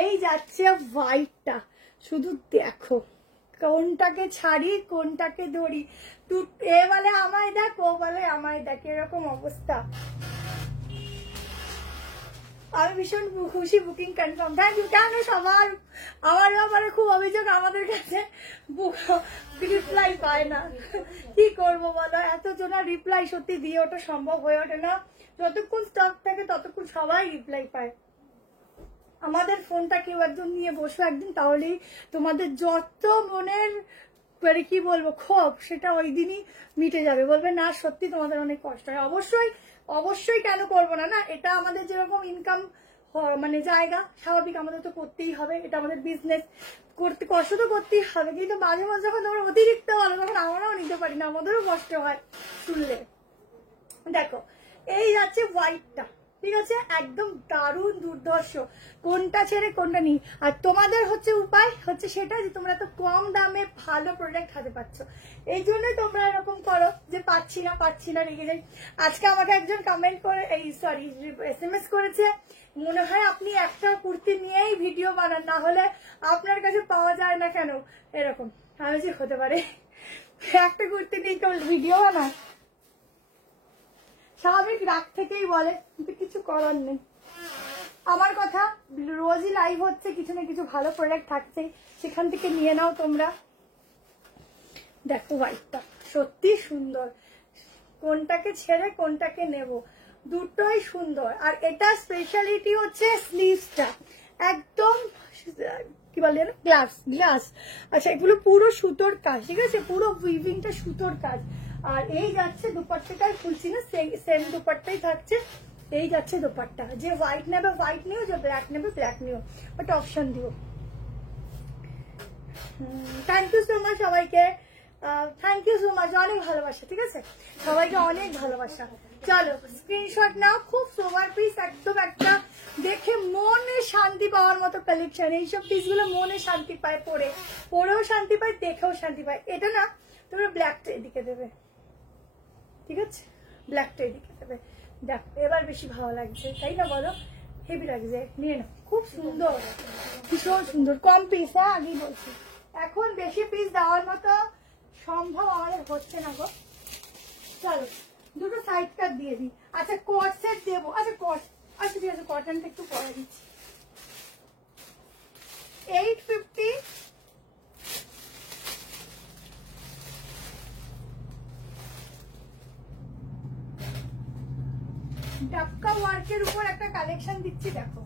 এই যাচ্ছে হোয়াইটটা, শুধু দেখো কোনটাকে ছাড়ি কোনটাকে ধরি, এ বলে আমায় দেখ, ও বলে আমায় দেখ, এরকম অবস্থা। আমি ভীষণ খুশি, বুকিং কনফার্ম, থ্যাংক ইউ। কেন সবার আমার ব্যাপারে খুব অভিযোগ, আমাদের কাছে রিপ্লাই পায় না, কি করবো বলো? এত জনের রিপ্লাই সত্যি দিয়ে ওটা সম্ভব হয়ে ওঠে না, যতক্ষণ স্টক থাকে ততক্ষণ সবাই রিপ্লাই পায়। আমাদের ফোনটা কেউ একজন নিয়ে বসবে একদিন, তাহলেই তোমাদের যত মনের মানে কি বলবো ক্ষোভ, সেটা ওই দিনই মিটে যাবে। বলবে না সত্যি তোমাদের অনেক কষ্ট হয়। অবশ্যই অবশ্যই, কেন করবো না, না এটা আমাদের যেরকম ইনকাম মানে জায়গা, স্বাভাবিক আমাদের তো করতেই হবে, এটা আমাদের বিজনেস, করতে কষ্ট তো করতেই হবে। কিন্তু মাঝে মাঝে যখন তোমরা অতিরিক্ত বলো তখন আমরাও নিতে পারি না, আমাদেরও কষ্ট হয় শুনলে। দেখো এই যাচ্ছে হোয়াইটটা, ঠিক আছে, একদম দারুণ দুর্ধর্ষ, কোনটা ছেড়ে কোনটা নিই। আর তোমাদের হচ্ছে উপায় হচ্ছে সেটা যে তোমরা তো কম দামে ভালো প্রোডাক্ট হাতে পাচ্ছ, এই জন্যই তোমরা এরকম করো যে পাচ্ছি না রেগে যাই। আজকে আমাকে একজন কমেন্ট করে SMS করেছে, মনে হয় আপনি একটা কুর্তি নিয়েই ভিডিও বানান, না হলে আপনার কাছে পাওয়া যায় না কেন, এরকম। আমি যে হতে পারে একটা কুর্তি নিয়ে কেউ ভিডিও বানায়, স্বাভাবিক রাগ থেকেই বলে, কিন্তু কিছু করার নেই। আমার কথা, রোজই লাইভ হচ্ছে, কিছু না কিছু ভালো প্রোডাক্ট থাকছে, সেখান থেকে নিয়ে নাও তোমরা। দেখো হোয়াইটটা সত্যি সুন্দর, কোনটাকে ছেড়ে কোনটাকে নেব, দুটোই সুন্দর। আর এটা স্পেশালিটি হচ্ছে স্লিভসটা একদম কি বলে গ্লাস। আচ্ছা এগুলো পুরো সুতোর কাজ, ঠিক আছে, পুরো উইভিংটা সুতোর কাজ। আর এই যাচ্ছে দুপাট্টাটাই খুলছি না, সেম দুপাট্টাই থাকছে। এই যাচ্ছে দুপাট্টা, যে হোয়াইট নেবে হোয়াইট নিও, যে ব্ল্যাক নেবে ব্ল্যাক নিও, বাট অপশন দিও। থ্যাংক ইউ সো মাচ সবাইকে, থ্যাংক ইউ সো মাচ, অনেক ভালোবাসা, ঠিক আছে, সবাইকে অনেক ভালোবাসা। চলো স্ক্রিনশট নাও, খুব সোভার পিস, একদম একটা দেখে মনে শান্তি পাওয়ার মতো কালেকশন। এইসব পিসগুলো মনে শান্তি পায়, পরেও শান্তি পায়, দেখেও শান্তি পায়। এটা না তোমরা ব্ল্যাকটা এদিকে দেবে, ঠিক আছে, ব্ল্যাকটা এদিকে দেবে। দেখো এবার বেশি ভালো লাগছে, তাই না বলো, হেভি লাগছে, নিয়ে নাও, খুব সুন্দর, ভীষণ সুন্দর। কম পিস, হ্যাঁ আগেই বলছি, এখন বেশি পিস দেওয়ার মতো সম্ভব আমাদের হচ্ছে না গো। চলো দুটো সাইড কাট দিয়ে দিই। আচ্ছা কট সেট দেবো, আচ্ছা ঠিক আছে, কটনটা একটু পরে দিচ্ছি। 850, ডাক্কা ওয়ার্কের উপর একটা কালেকশন দিচ্ছি, দেখো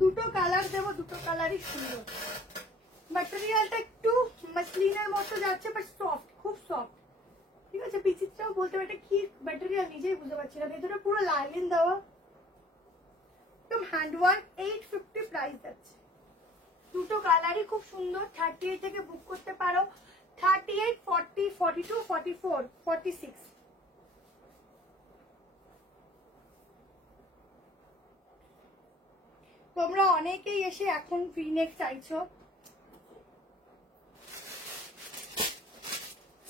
দুটো কালার দেবো, দুটো কালারই সুন্দর। ম্যাটেরিয়ালটা একটু মাসলিনের মতো যাচ্ছে, বাট সফট, খুব সফট, ঠিক আছে। বিচিত্রাও বলতে পারে এটা কি ম্যাটেরিয়াল নিজেই বুঝতে পারছি না। ভেতরে পুরো লাইলিন দেওয়া, একদম হ্যান্ড ওয়ার্ক। 850 প্রাইস যাচ্ছে, দুটো কালারই খুব সুন্দর। 38 থেকে বুক করতে পারো, 38, 40, 42, 44, 46। তোমরা অনেকেই এসে এখন ফ্রিনেক চাইছো,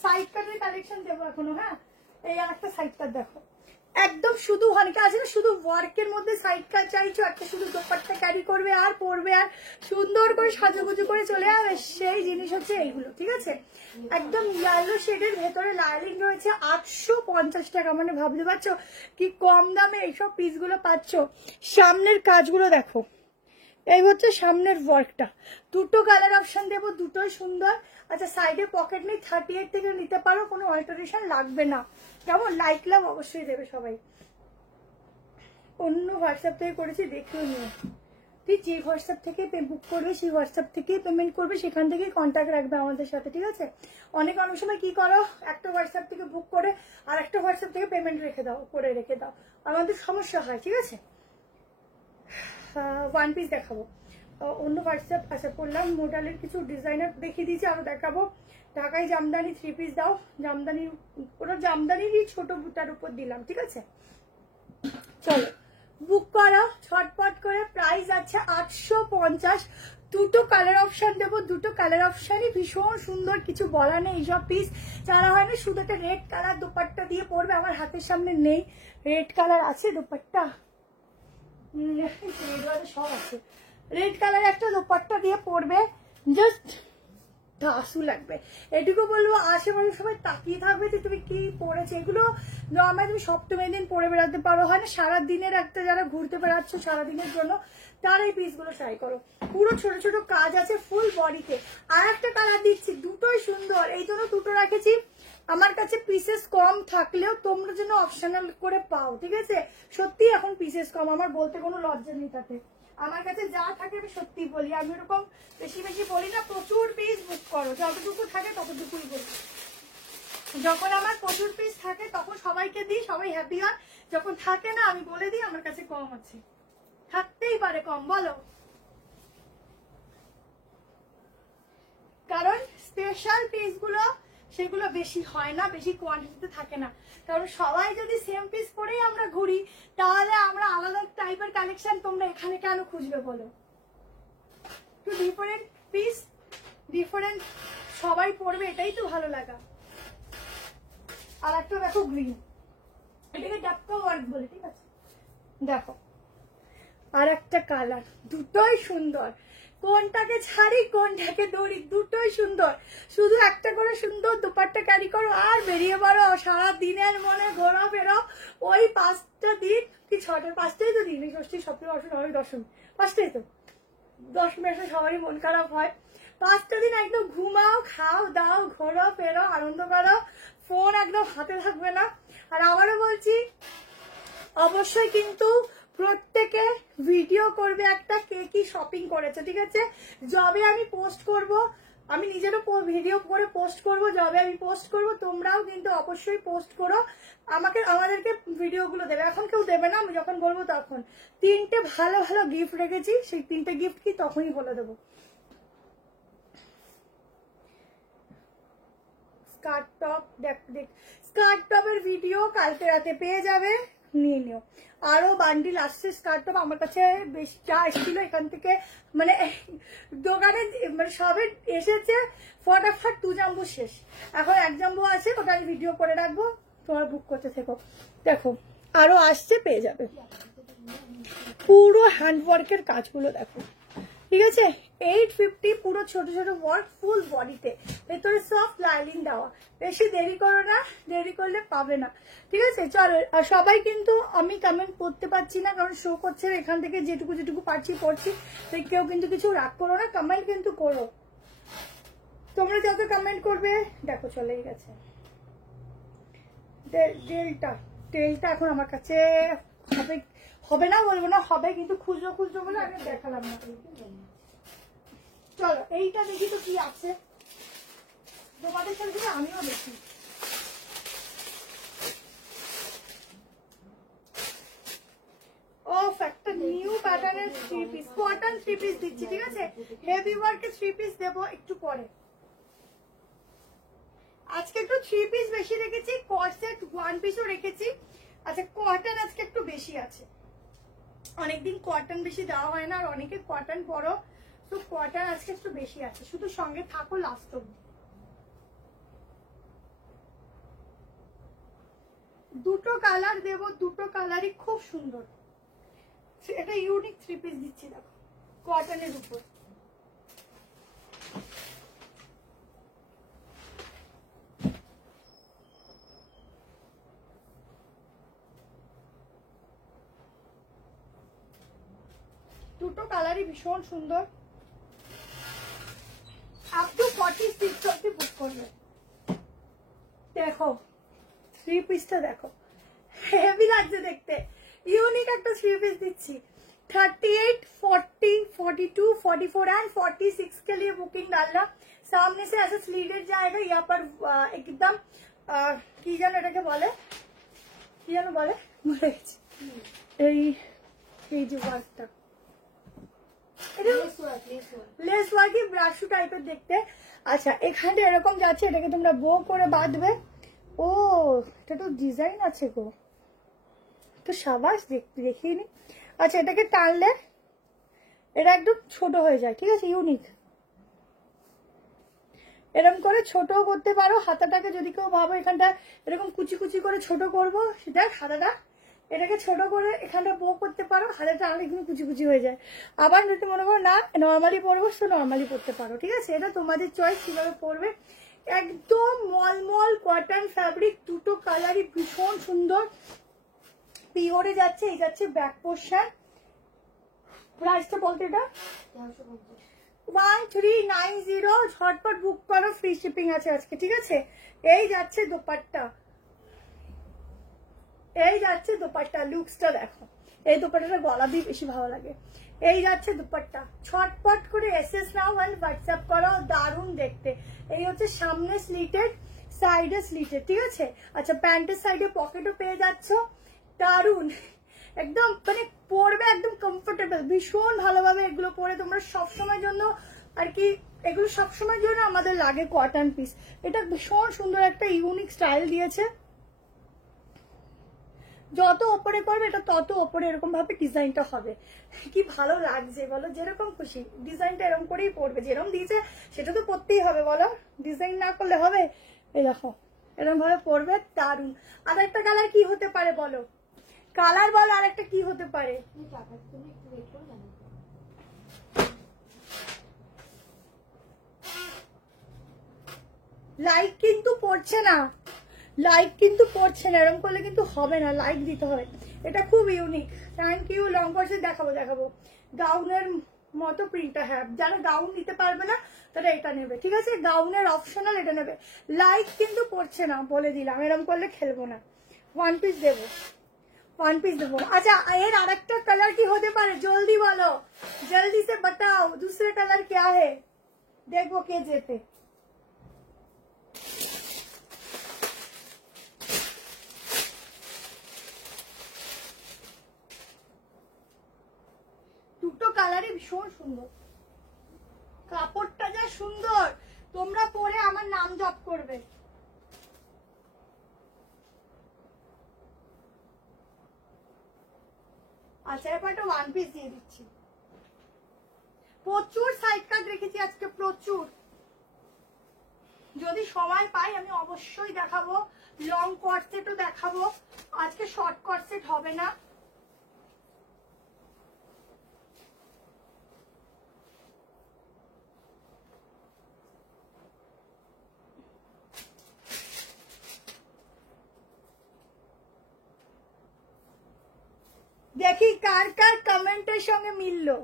সাইড কাটের কালেকশন দেবো এখনো, হ্যাঁ এই আর একটা সাইড কাট দেখো, একদম শুধু অনেকে আছে না শুধু ওয়ার্কের মধ্যে সাইড কাট চাইছো, একটা শুধু দোপাট্টা ক্যারি করবে আর পরবে আর সুন্দর করে সাজুগুজু করে চলে যাবে, সেই জিনিস হচ্ছে এইগুলো, ঠিক আছে। একদম ইয়েলো শেডের ভেতরে লাইলিং রয়েছে, 850 টাকা, মানে ভাবতে পারছো কি কম দামে এইসব পিসগুলো পাচ্ছ। সামনের কাজগুলো দেখো, এই হচ্ছে সামনের ওয়ার্কটা, দুটো কালার অপশন দেবো, দুটোই সুন্দর। আচ্ছা সাইডে পকেট নেই, 38 থেকে নিতে পারো, কোনো অল্টারেশন লাগবে না, কেমন, লাইক লাভ অবশ্যই দেবে সবাই। অন্য হোয়াটসঅ্যাপ থেকে করেছি, দেখেও নিও, তুই যে হোয়াটসঅ্যাপ থেকে বুক করবে সেই হোয়াটসঅ্যাপ থেকেই পেমেন্ট করবে, সেখান থেকেই কন্ট্যাক্ট রাখবে আমাদের সাথে, ঠিক আছে। অনেক সময় কি করো, একটা হোয়াটসঅ্যাপ থেকে বুক করে আর একটা হোয়াটসঅ্যাপ থেকে পেমেন্ট রেখে দাও, আমাদের সমস্যা হয়, ঠিক আছে। ওয়ান পিস দেখাবো, অন্য হোয়াটসঅ্যাপ, আচ্ছা করলাম, মোডালের কিছু ডিজাইনার দেখিয়ে দিয়েছি, আরো দেখাবো। ঢাকায় জামদানি 3 পিস দাও, জামদানি ওরা জামদানিরই ছোট বুটার উপর দিলাম, ঠিক আছে। চলো বুক করা ছটপট করে, প্রাইস আছে 850, দুটো কালার অপশন দেবো, দুটো কালার অপশনই ভীষণ সুন্দর, কিছু বলা নেই। এইসব পিস যারা হয় না শুধু একটা রেড কালার দুপাট্টা দিয়ে পরবে, আমার হাতের সামনে নেই রেড কালার, আছে দুপাট্টা, সব আছে, রেড কালার একটা দুপাট্টা দিয়ে পরবে, জাস্ট ধাসু লাগবে। এটুকু বলবো, আশেপাশে সবাই তাকিয়ে থাকবে যে তুমি কি পরেছো। এগুলো নর্মালি তুমি সপ্তমী দিন পরে বেড়াতে পারো, হয় না সারাদিনের একটা, যারা ঘুরতে বেড়াচ্ছ সারাদিনের জন্য, তারা এই পিসগুলো ট্রাই করো। পুরো ছোট ছোট কাজ আছে ফুল বডিতে। আর একটা কালার দিচ্ছি, দুটোই সুন্দর, এই জন্য দুটো রেখেছি। আমার কাছে পিসেস কম থাকলেও তোমরা যেন অপশনাল করে পাও, ঠিক আছে। সত্যি এখন পিসেস কম, আমার বলতে কোনো লজ্জা নেই তাতে। আমার কাছে যা থাকে আমি সত্যি বলি, আমি ওরকম বেশি বেশি বলি না। প্রচুর পিস বুক করো, যতটুকু থাকে ততটুকুই বলি। যখন আমার প্রচুর পিস থাকে তখন সবাইকে দিই, সবাই হ্যাপি হয়। যখন থাকে না আমি বলে দিই আমার কাছে কম আছে, থাকতেই পারে কম, বলো। কারণ স্পেশাল পিস গুলো সেগুলো বেশি হয় না, বেশি কোয়ান্টিটিতে থাকে না। কারণ সবাই যদি সেম পিস পরেই আমরা ঘুরি তাহলে আমরা আলাদা টাইপের কালেকশন তোমরা এখানে কেন খুঁজবে বলো। একটু ডিফারেন্ট পিস, ডিফারেন্ট সবাই পরবে, এটাই তো ভালো লাগা। আর একটা দেখো গ্রিন, এটাকে ডাক্কা ওয়ার্ক বলে, ঠিক আছে। দেখো আর একটা কালার, দুটোই সুন্দর। কোনটাকে ছাড়ি কোনটাকে দৌড়ি, দুটোই সুন্দর। শুধু একটা করে সুন্দর দুপাট্টা ক্যারি করো আর বেরিয়ে পড়ো। সারা দিনের মনে ঘোরা ফেরো ওই 5টা দিন কি 6টা, 5টাই তো দিন, ষষ্ঠী সপ্তমী অষ্টমী নবমী দশমী, 5টাই তো। 10মী আসলে সবারই মন খারাপ হয়। 5টা দিন একদম ঘুমাও, খাও দাও, ঘোরো ফেরো, আনন্দ করো, ফোন একদম হাতে থাকবে না। আর আবারও বলছি, অবশ্যই কিন্তু প্রত্যেকে ভিডিও করবে একটা কে কি শপিং করেছে, ঠিক আছে। যবে আমি পোস্ট করব, আমি নিজেরও ভিডিও করে পোস্ট করব, যবে আমি পোস্ট করব তোমরাও কিন্তু অবশ্যই পোস্ট করো, আমাদেরকে ভিডিওগুলো দেবে। এখন কেউ দেবে না, আমি যখন বলবো তখন। 3টে ভালো ভালো গিফট রেখেছি, সেই 3টে গিফট কি তখনই বলে দেবো। স্কার্ট টপ, দেখ স্কার্ট টপের ভিডিও কালকে রাতে পেয়ে যাবে, নিয়ে নিও। আরো বান্ডিল আসছে স্কার্ট টপ, আমার কাছে বেশি যা এসেছিল এখান থেকে, মানে দোকানে মানে সবে এসেছে, ফটাফট 2 জাম্বু শেষ, এখন 1 জাম্বু আছে, ওটা আমি ভিডিও করে রাখবো, তোমার বুক করতে থেকো। দেখো আরো আসছে, পেয়ে যাবে। পুরো হ্যান্ডওয়ার্কের কাজগুলো দেখো, ঠিক আছে। 850 পুরো ছোট ছোট ওয়ার্ক, ফুল বডিতে, ভেতরে সফট লাইনিং দেওয়া। বেশি দেরি করো না, দেরি করলে পাবে না, ঠিক আছে। চলো, আর সবাই কিন্তু আমি কমেন্ট করতে পারছি না কারণ শো করছে, এখান থেকে যেটুকু যেটুকু পারছি পড়ছি, তাই কেউ কিন্তু কিছু রাগ করো না, কমেন্ট কিন্তু করো। তোমরা যত কমেন্ট করবে, দেখো চলেই গেছে টেলটা এখন আমার কাছে হবে না বলবো না, হবে, কিন্তু খুচরো খুচরো বলে আমি দেখালাম না। চলো এইটা দেখি তো কি আছে, তোমাদের সাথে আমিও দেখি। একটা নিউ প্যাটার্নের 3 পিস, কটন 3 পিস দিচ্ছি, ঠিক আছে। হেভি ওয়ার্কের 3 পিস দেবো একটু পরে। আজকে একটু 3 পিস বেশি রেখেছি, কটসেট 1 পিসও রেখেছি। আচ্ছা কটন আজকে একটু বেশি আছে, অনেকদিন কটন বেশি দেওয়া হয় না, আর অনেকে কটন পরো, তো কটন আজকে একটু বেশি আছে। শুধু সঙ্গে থাকো লাস্ট অব্দি। দুটো কালার দেব, দুটো কালারই খুব সুন্দর। এটা ইউনিক 3 পিস দিচ্ছি, দেখো কটনের উপর। দুটো কালারই ভীষণ সুন্দর। আপ টু 46 অব্দি বুক করবে। দেখো 3 পিসটা দেখো, হেভি লাগছে দেখতে, ইউনিক একটা 3 পিস দিচ্ছি। 38, 40, 42, 44 एंड 46 के लिए बुकिंग डालना। सामने से ऐसे स्लीवेड जाएगा, यहाँ पर एकदम কি যেন এটাকে বলে, কি যেন বলে, এই যে ওয়ার্কটা, লেস ওয়ার্কি ব্রাশু টাইপের দেখতে। আচ্ছা এখানে এরকম যাচ্ছে, এটাকে তোমরা বো করে বাঁধবে। ও এটা তো ডিজাইন আছে গো, তো সাবাস, দেখিনি। আচ্ছা এটাকে টানলে এটা একদম ছোট হয়ে যায়, ঠিক আছে, ইউনিক। এরকম করে ছোটও করতে পারো হাতাটাকে, যদি কেউ ভাবো এখানটা এরকম কুচি কুচি করে ছোট করবো, সেটা হাতাটা এটাকে ছোট করে এখানটা বো করতে পারো, হাতাটা অনেকদিন কুচি কুচি হয়ে যায়। আবার যদি মনে করো না নর্মালি পরবো, তো নর্মালি পরতে পারো, ঠিক আছে। এটা তোমাদের চয়েস কিভাবে পরবে। একদম মলমল কটন ফ্যাব্রিক, দুটো কালারই ভীষণ সুন্দর, পিওরে যাচ্ছে। এই যাচ্ছে ব্যাক পোর্শন, প্রাইসটা বলতে এটা 1390, ঝটপট বুক করো, ফ্রি শিপিং আছে আজকে, ঠিক আছে। এই যাচ্ছে দোপাট্টা, এই যাচ্ছে দোপাট্টা, লুকসটা দেখো, এই দোপাট্টাটা গলা দিয়ে বেশি ভালো লাগে। এই যাচ্ছে দুপাট্টা, ছটপট করে এসএস নাও আর হোয়াটসঅ্যাপ করো, দারুণ দেখতে। এই হচ্ছে সামনে স্লিটেড, সাইডে স্লিটেড, ঠিক আছে। আচ্ছা প্যান্টের সাইডে পকেটও পেয়ে যাচ্ছ, দারুণ একদম, মানে পরবে একদম কমফোর্টেবল, ভীষণ ভালোভাবে এগুলো পরে তোমরা সবসময়ের জন্য আর কি, এগুলো সবসময়ের জন্য আমাদের লাগে কটন পিস। এটা ভীষণ সুন্দর একটা ইউনিক স্টাইল দিয়েছে, যত ওপরে করবে এটা তত ওপরে এরকম ভাবে ডিজাইনটা হবে। কি ভালো লাগছে বলো, যেরকম খুশি ডিজাইনটা এরকম করেই পড়বে, যেরকম দিয়েছে সেটা তো করতেই হবে বলো, ডিজাইন না করলে হবে। এই দেখো এরকম ভাবে পড়বে, দারুণ। আর একটা কালার কি হতে পারে বলো, কালার বলো আর একটা কি হতে পারে। টাকার জন্য একটু ওয়েট করে জানাবো। লাইক কিন্তু পড়ছে না, লাইক কিন্তু পড়ছে না, এরকম করলে কিন্তু হবে না, লাইক দিতে হবে। এটা খুব ইউনিক, থ্যাংক ইউ। লং কোর্সে দেখাবো দেখাবো, গাউনের মতো প্রিন্টটা, হ্যাঁ যারা গাউন নিতে পারবে না তারা এটা নেবে, ঠিক আছে, গাউনের অপশনাল এটা নেবে। লাইক কিন্তু পড়ছে না বলে দিলাম, এরকম করলে খেলবো না। ওয়ান পিস দেবো, ওয়ান পিস দেবো। আচ্ছা এর আরেকটা কালার কি হতে পারে জলদি বলো, জলদি সে বাতাও दूसरे कलर क्या है, দেখবো কে যেতে। দুটো কালারই ভীষণ সুন্দর, কাপড়টা যা সুন্দর, তোমরা পরে আমার নাম জপ করবে। আচ্ছা এরপর একটা ওয়ান পিস দিয়ে দিচ্ছি, প্রচুর সাইড কাট রেখেছি আজকে, প্রচুর। যদি সময় পাই আমি অবশ্যই দেখাবো, লং কট সেটও দেখাবো, আজকে শর্ট কট সেট হবে না। দেখি কার কার কমেন্টের সঙ্গে মিললো,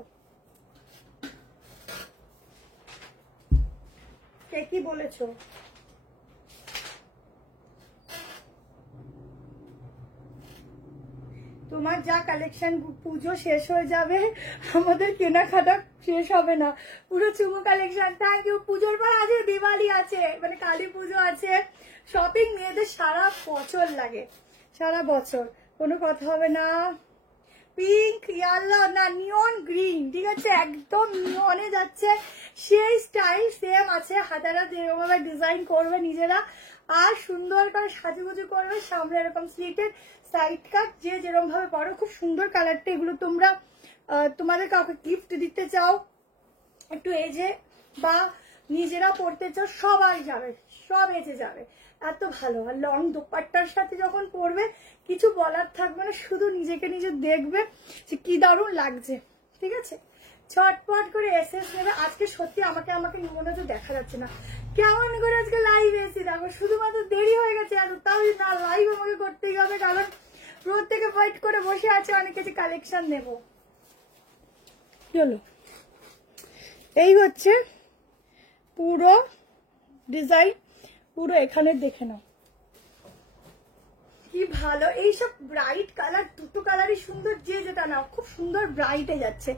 কে কি বলেছো। তোমার যা কালেকশন, পুজো শেষ হয়ে যাবে আমাদের কেনাকাটা শেষ হবে না, পুরো চুমু কালেকশন। Thank you. পুজোর পর আছে দিওয়ালি আছে, মানে কালী পুজো আছে, শপিং মেয়েদের সারা বছর লাগে, সারা বছর, কোনো কথা হবে না। পিঙ্ক ইয়েলো না নিয়ন গ্রিন, ঠিক আছে, একদম নিয়নে যাচ্ছে, সেই স্টাইল সেম আছে। হাতারা যেভাবে ডিজাইন করবে নিজেরা, আর সুন্দর করে সাজুগুজু করবে, সামনে এরকম স্লিটের সাইড কাট, যে যেরকম ভাবে পারো। খুব সুন্দর কালারটা, এগুলো তোমরা তোমাদের কাউকে গিফট দিতে চাও, একটু এজে বা নিজেরা পড়তে চাও, সবাই যাবে, সব এজে যাবে, এত ভালো। আর লং দোপাট্টার সাথে যখন পরবে কিছু বলার থাকবে না, শুধু নিজেকে নিজে দেখবে যে কি দারুণ লাগছে, ঠিক আছে। ছটপট করে এসএস নেবে আজকে, সত্যি আমাকে মনে তো দেখা যাচ্ছে না কেমন করে আজকে লাইভ এসি, দেখো শুধুমাত্র দেরি হয়ে গেছে আর তাও না, লাইভ আমাকে করতেই হবে, কারণ প্রত্যেকে ওয়েট করে বসে আছে, অনেক কিছু কালেকশন নেব। চলো এই হচ্ছে পুরো ডিজাইন, পুরো এখানে দেখে নাও কি ভালো। এইসব ব্রাইট কালার, দুটো কালারই সুন্দর, যে যেটা নাও খুব সুন্দর ব্রাইটে যাচ্ছে,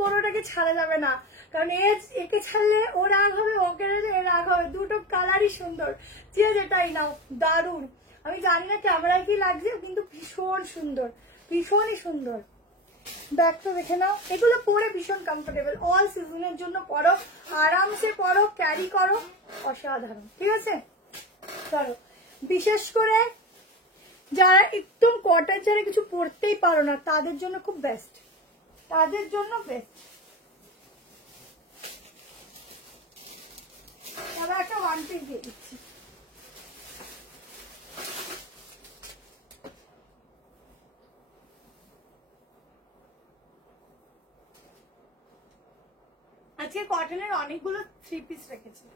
কোনোটাকে ছাড়া যাবে না, কারণ একে ছাড়লে ও রাগ হবে, ওকে এ রাগ হবে, দুটো কালারই সুন্দর, যে যেটাই নাও দারুণ। আমি জানি না ক্যামেরায় কি লাগছে, কিন্তু ভীষণ সুন্দর, ভীষণই সুন্দর। ব্যাগটা দেখে নাও, এগুলো পরে ভীষণ কমফোর্টেবল, অল সিজনের জন্য পরো, আরামসে পরো, ক্যারি করো, অসাধারণ, ঠিক আছে। চলো, বিশেষ করে যারা একদম কটন ছাড়া কিছু পরতেই পারো না তাদের জন্য খুব বেস্ট, তাদের জন্য বেস্ট। তারা একটা ওয়ান পিস দিয়ে দিচ্ছি। আজকে কটনের অনেকগুলো থ্রি পিস রেখেছি।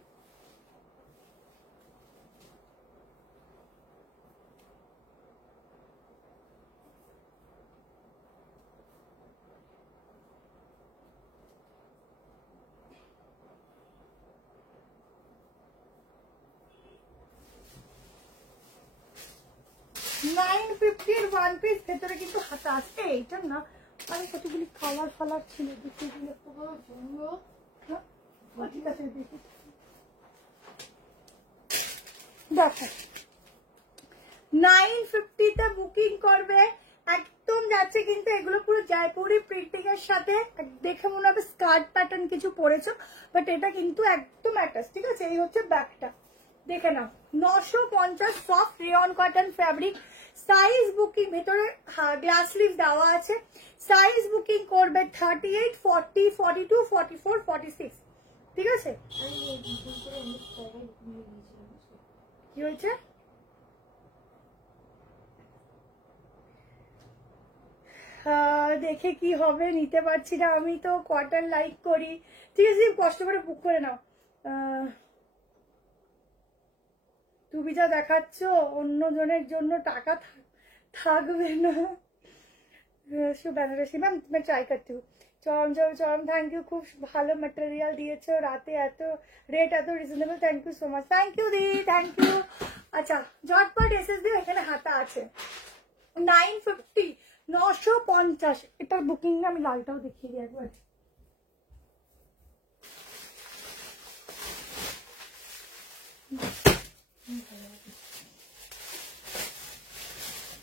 950 ওয়ান পিস, ভেতরে কিন্তু হাতা আছে। এইটা না মানে কতগুলি কালার ফালার ছিল, দুটোগুলো ঠিক আছে দেখি। দেখো 950 তে বুকিং করবে, একদম যাচ্ছে কিন্তু এগুলো পুরো জয়পুরি প্রিন্টিং এর সাথে। দেখে মনে হবে স্কার্ট প্যাটার্ন কিছু পরেছো, বাট এটা কিন্তু একদম অ্যাটাচ। ঠিক আছে, এই হচ্ছে ব্যাগটা, দেখে নাও। 950 soft rayon cotton fabric. Size booking, ভেতরে গ্লাস স্লিভ দেওয়া আছে। সাইজ বুকিং করবে 38, 40, 42, 44, 46। ঠিক আছে, কি হয়েছে? দেখে কি হবে, নিতে পারছি না। আমি তো কটন লাইক করি। ঠিক আছে, কষ্ট করে বুক করে নাও। তুমি যা দেখাচ্ছ অন্য জনের জন্য টাকা থাকবে না। বেনারসি ম্যাম, তুমি ট্রাই করতে হো। চরম চরম চরম, থ্যাংক ইউ, খুব ভালো ম্যাটেরিয়াল দিয়েছো, রাতে এত রেট এত reasonable, thank you so much. Thank you দি, থ্যাংক ইউ। আচ্ছা, ঝটপট এসএস দিও, এখানে হাতা আছে। 950, 950। এটার বুকিং আমি লালটাও দেখিয়ে দিই একবার।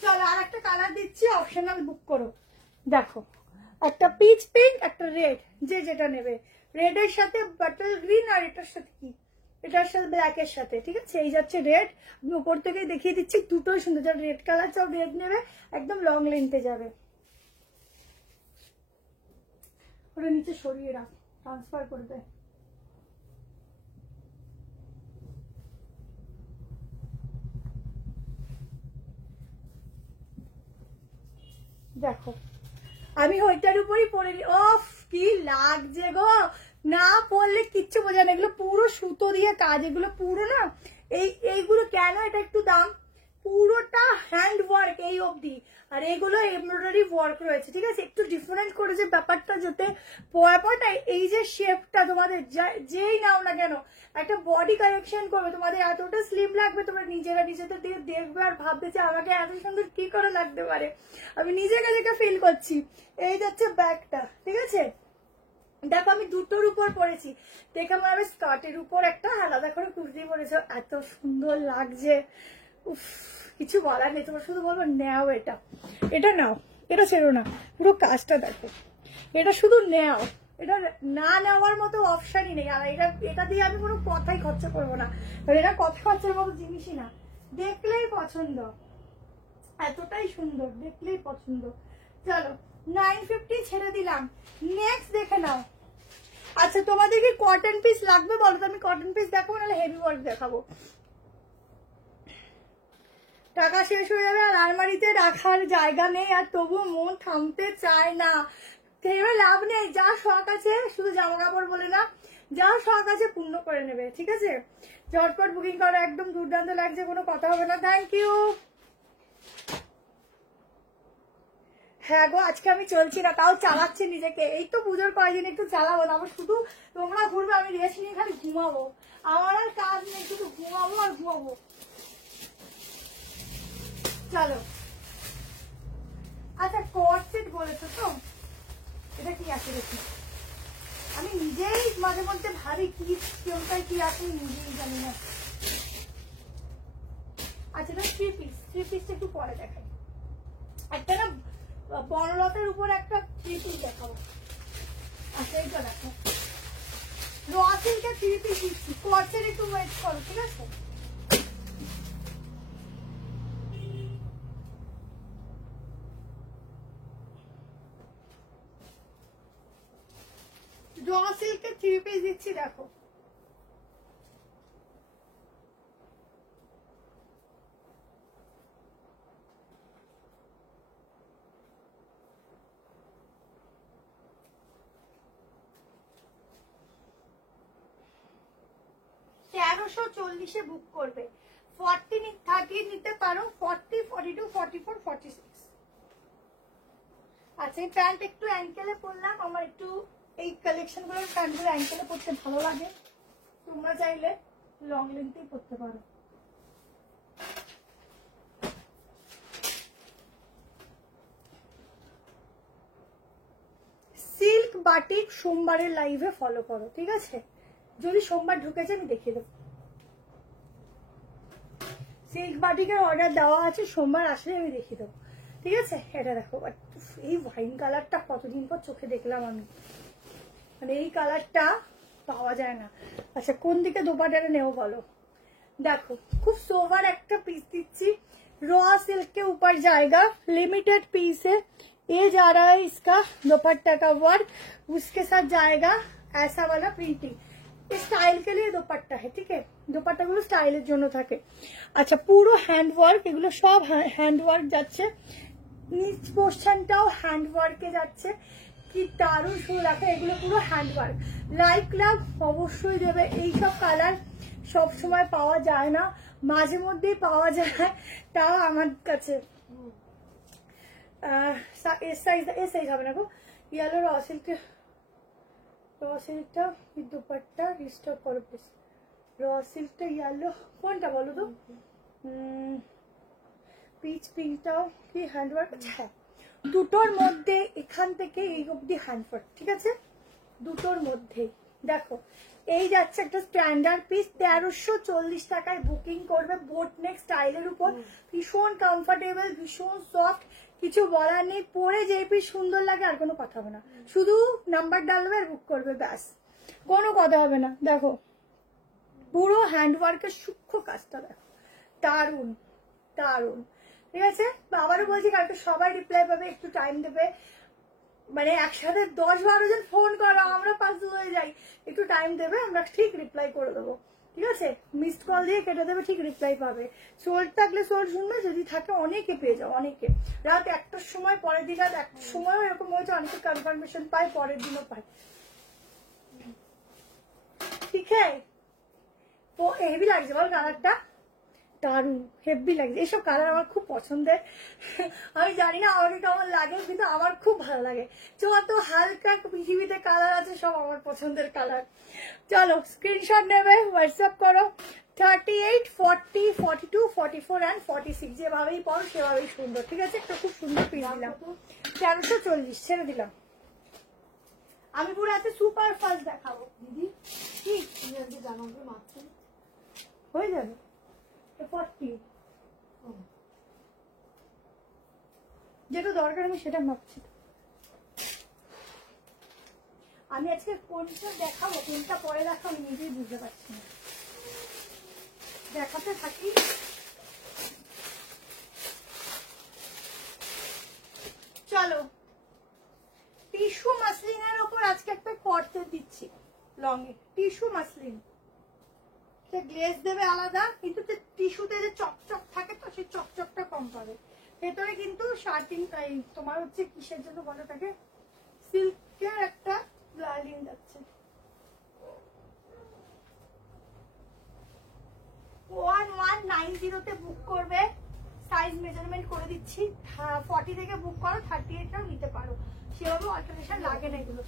চলো আর একটা কালার দিচ্ছি, অপশনাল বুক করো। দেখো, একটা পিচ পিঙ্ক, একটা রেড, যে যেটা নেবে। রেডের সাথে বাটল গ্রিন, আর এটার সাথে কি, এটার সাথে ব্ল্যাকের সাথে। ঠিক আছে, এই যাচ্ছে রেড। আমি উপর থেকে দেখিয়ে দিচ্ছি, দুটোই সুন্দর। যারা রেড কালার চাও রেড নেবে, একদম লং লেন্থে যাবে। ওটা নিচে সরিয়ে রাখ, ট্রান্সফার করবে। দেখো, আমি ওইটার উপরই পরে নি। ওফ, কি লাগছে গো, না পরলে কিচ্ছু বোঝা না। এগুলো পুরো সুতো দিয়ে কাজ, এগুলো পুরো না এইগুলো কেন এটা একটু দাম, পুরোটা হ্যান্ড ওয়ার্ক এই অবধি, আর এগুলো এমব্রয়ডারি ওয়ার্ক রয়েছে। ঠিক আছে, একটু ডিফারেন্ট করেছে ব্যাপারটা, যাতে পরার পর না এই যে শেপটা তোমাদের যেই নাও না কেন একটা বডি কারেকশন করবে। তোমাদের এতটা স্লিম লাগবে, তোমরা নিজেরা নিজেদের দিয়ে দেখবে আর ভাববে যে আমাকে এত সুন্দর কি করে লাগতে পারে। আমি নিজেকে দেখে ফিল করছি। এই যাচ্ছে ব্যাগটা। ঠিক আছে, দেখো আমি দুটোর উপর পরেছি, দেখে আমার আমি স্কার্টের উপর একটা আলাদা করে কুর্তি পরেছো, এত সুন্দর লাগছে। উফ, কিছু বলার নেই, তোমার শুধু বলবো নাও, এটা এটা নাও, এটা ছেড়ো না। পুরো কাজটা দেখো, এটা শুধু নাও, এটা না নেওয়ার মতো অপশনই নেই। আর এটা দিয়ে আমি কোনো কথাই খরচা করবো না, এটা কথা খরচার মতো জিনিসই না। দেখলেই পছন্দ, এতটাই সুন্দর, দেখলেই পছন্দ। চলো 950 ছেড়ে দিলাম। নেক্সট দেখে নাও। আচ্ছা, তোমাদের কি কটন পিস লাগবে বলো তো, আমি কটন পিস দেখাবো, নাহলে হেভি ওয়ার্ক দেখাবো। টাকা শেষ হয়ে যাবে আর আলমারিতে রাখার জায়গা নেই, আর তবুও মন থামতে চায় না। ভেবে লাভ নেই, যা শখ আছে, শুধু জামা কাপড় বলে না, যা শখ আছে পূর্ণ করে নেবে। ঠিক আছে, ঝটপট বুকিং করো, একদম দুর্দান্ত লাগছে, কোনো কথা হবে না। Thank you. হ্যাঁ গো, আজকে আমি চলছি না, তাও চালাচ্ছি নিজেকে। এই তো পুজোর কয়েকদিন একটু চালাবো, তারপর শুধু তোমরা ঘুরবে, আমি রেস্ট নিয়ে খালি ঘুমাবো। আমার আর কাজ নেই, শুধু ঘুমাবো আর ঘুমাবো। চলো, আচ্ছা কট সেট বলেছো তো, এটা কি আছে দেখি। আমি নিজেই মাঝে মধ্যে ভাবি কি কেমটাই কি আছে, নিজেই জানি না। আচ্ছা, না থ্রি পিসটা একটু পরে দেখাই। একটা না বনলতার উপর একটা থ্রি পিস দেখাবো। আচ্ছা, এইটা দেখো, র সিল্কের থ্রি পিস দিচ্ছি, কট সেট একটু ওয়েট করো। ঠিক আছে, র সিল্কের থ্রি পিস দিচ্ছি, দেখো। $1340 বুক করবে। 40 30 নিতে পারো, 40, 42, 44, 46। আচ্ছা, এই প্যান্ট একটু অ্যাঙ্কেলে পরলাম, আমার একটু এই কালেকশন গুলোর প্যান্টগুলো অ্যাঙ্কেলে পরতে ভালো লাগে। তোমরা চাইলে লং লেন্থেই পরতে পারো। বাটিক সোমবারের লাইভে ফলো করো, ঠিক আছে? যদি সোমবার ঢুকেছে আমি দেখিয়ে দেবো। সিল্ক বাটিকের অর্ডার দেওয়া আছে, সোমবার আসলে আমি দেখিয়ে দেবো, ঠিক আছে? এটা দেখো, এই ওয়াইন কালারটা কতদিন পর চোখে দেখলাম আমি, মানে এই কালারটা পাওয়া যায় না। আচ্ছা কোন দিকে দোপাট্টাটা নেবো বলো? देखो खूब सोवर एक पीस दीची, रॉ सिल्क के ऊपर जाएगा, लिमिटेड पीस है। ये जा रहा है इसका दुपट्टा का वर्क, उसके साथ जाएगा ऐसा वाला प्रिंटिंग। स्टाइल के लिए दुपट्टा है, ठीक है? दुपट्टा गुलो स्टाइलेर जोन्नो थाके। अच्छा पुरो हैंड वर्क, एगुलो सब हैंड वर्क जाच्छे, নিচ পোর্শনটাও হ্যান্ড ওয়ার্কে যাচ্ছে। কি দারুণ সুন্দর লাগে, এগুলো পুরো হ্যান্ড ওয়ার্ক। লাইক লাভ অবশ্যই দেবে। এইসব কালার সব সময় পাওয়া যায় না, মাঝে মধ্যেই পাওয়া যায়, তাও আমার কাছে এস সাইজ হবে না গো। ইয়েলো র সিল্কটা দুপাট্টা রিস্টক করো প্লিজ। র সিল্কটা ইয়েলো কোনটা বলো তো? পিচ পিঙ্কটাও কি হ্যান্ডওয়ার্ক? হ্যাঁ দুটোর মধ্যে এখান থেকে এই অবধি হ্যান্ডওয়ার্ক, ঠিক আছে? দুটোর মধ্যেই দেখো এই যাচ্ছে একটা স্ট্যান্ডার্ড পিস, 1340 টাকায় বুকিং করবে। বোট নেক স্টাইলের উপর, ভীষণ কমফোর্টেবল, ভীষণ সফট, কিছু বলার নেই। পরে যে পিস সুন্দর লাগে আর কোনো কথা হবে না, শুধু নাম্বার ডালবে আর বুক করবে, ব্যাস, কোনো কথা হবে না। দেখো পুরো হ্যান্ডওয়ার্কের সূক্ষ্ম কাজটা দেখো, দারুণ দারুণ, ঠিক আছে? আবারও বলছি কালকে সবাই রিপ্লাই পাবে, একটু টাইম দেবে, মানে একসাথে 10-12 জন ফোন করো, আমরা পাগল হয়ে যাই, একটু টাইম দেবে, আমরা ঠিক রিপ্লাই করে দেবো, ঠিক আছে? মিসড কল দিয়ে কেটে দেবে, ঠিক রিপ্লাই পাবে। সোল্ড থাকলে সোল্ড শুনবে, যদি থাকে অনেকে পেয়ে যাও, অনেকে রাত 1টার সময়, পরের দিন রাত 1টার সময়ও এরকম হয়েছে, অনেকে কনফার্মেশন পায়, পরের দিনও পায়, ঠিক আছে? তো হেভি লাগছে বল কালারটা, দারুণ হেভি লাগছে। এইসব কালার আমার খুব পছন্দের, আমি জানি না আমাকে কেমন লাগে, কিন্তু আমার খুব ভালো লাগে। যত হালকা পৃথিবীতে কালার আছে সব আমার পছন্দের কালার। চলো স্ক্রিনশট নেবে, হোয়াটসঅ্যাপ করো 38, 40, 42, 44 and 46, যেভাবেই পড়ো সেভাবেই সুন্দর, ঠিক আছে? একটা খুব সুন্দর পিস দিলাম, 1340 ছেড়ে দিলাম। আমি পুরো এত সুপার ফাস্ট দেখাবো দিদি, কি জানাবে মাত্র হয়ে যাবে 40, যেটা দরকার আমি সেটা ভাবছি। আমি আজকে কোনটা দেখাবো কোনটা পরে দেখাবো আমি নিজেই বুঝতে পারছি না, দেখাতে থাকি। চলো টিস্যু মাসলিনের ওপর আজকে একটা কর্তে দিচ্ছি, লং এ টিস্যু মাসলিন, গ্লেজ দেবে আলাদা, কিন্তু টিস্যুতে যে চকচক থাকে তো সেই চকচকটা কম পাবে। ভেতরে কিন্তু শার্টিং তোমার হচ্ছে কিসের জন্য বলে থাকে, সিল্কের একটা লাইনিং যাচ্ছে। 1190 তে বুক করবে, সাইজ মেজারমেন্ট করে দিচ্ছি, 40 থেকে বুক করো, 38টাও নিতে পারো, সেভাবে অল্টারেশন লাগে না এগুলো।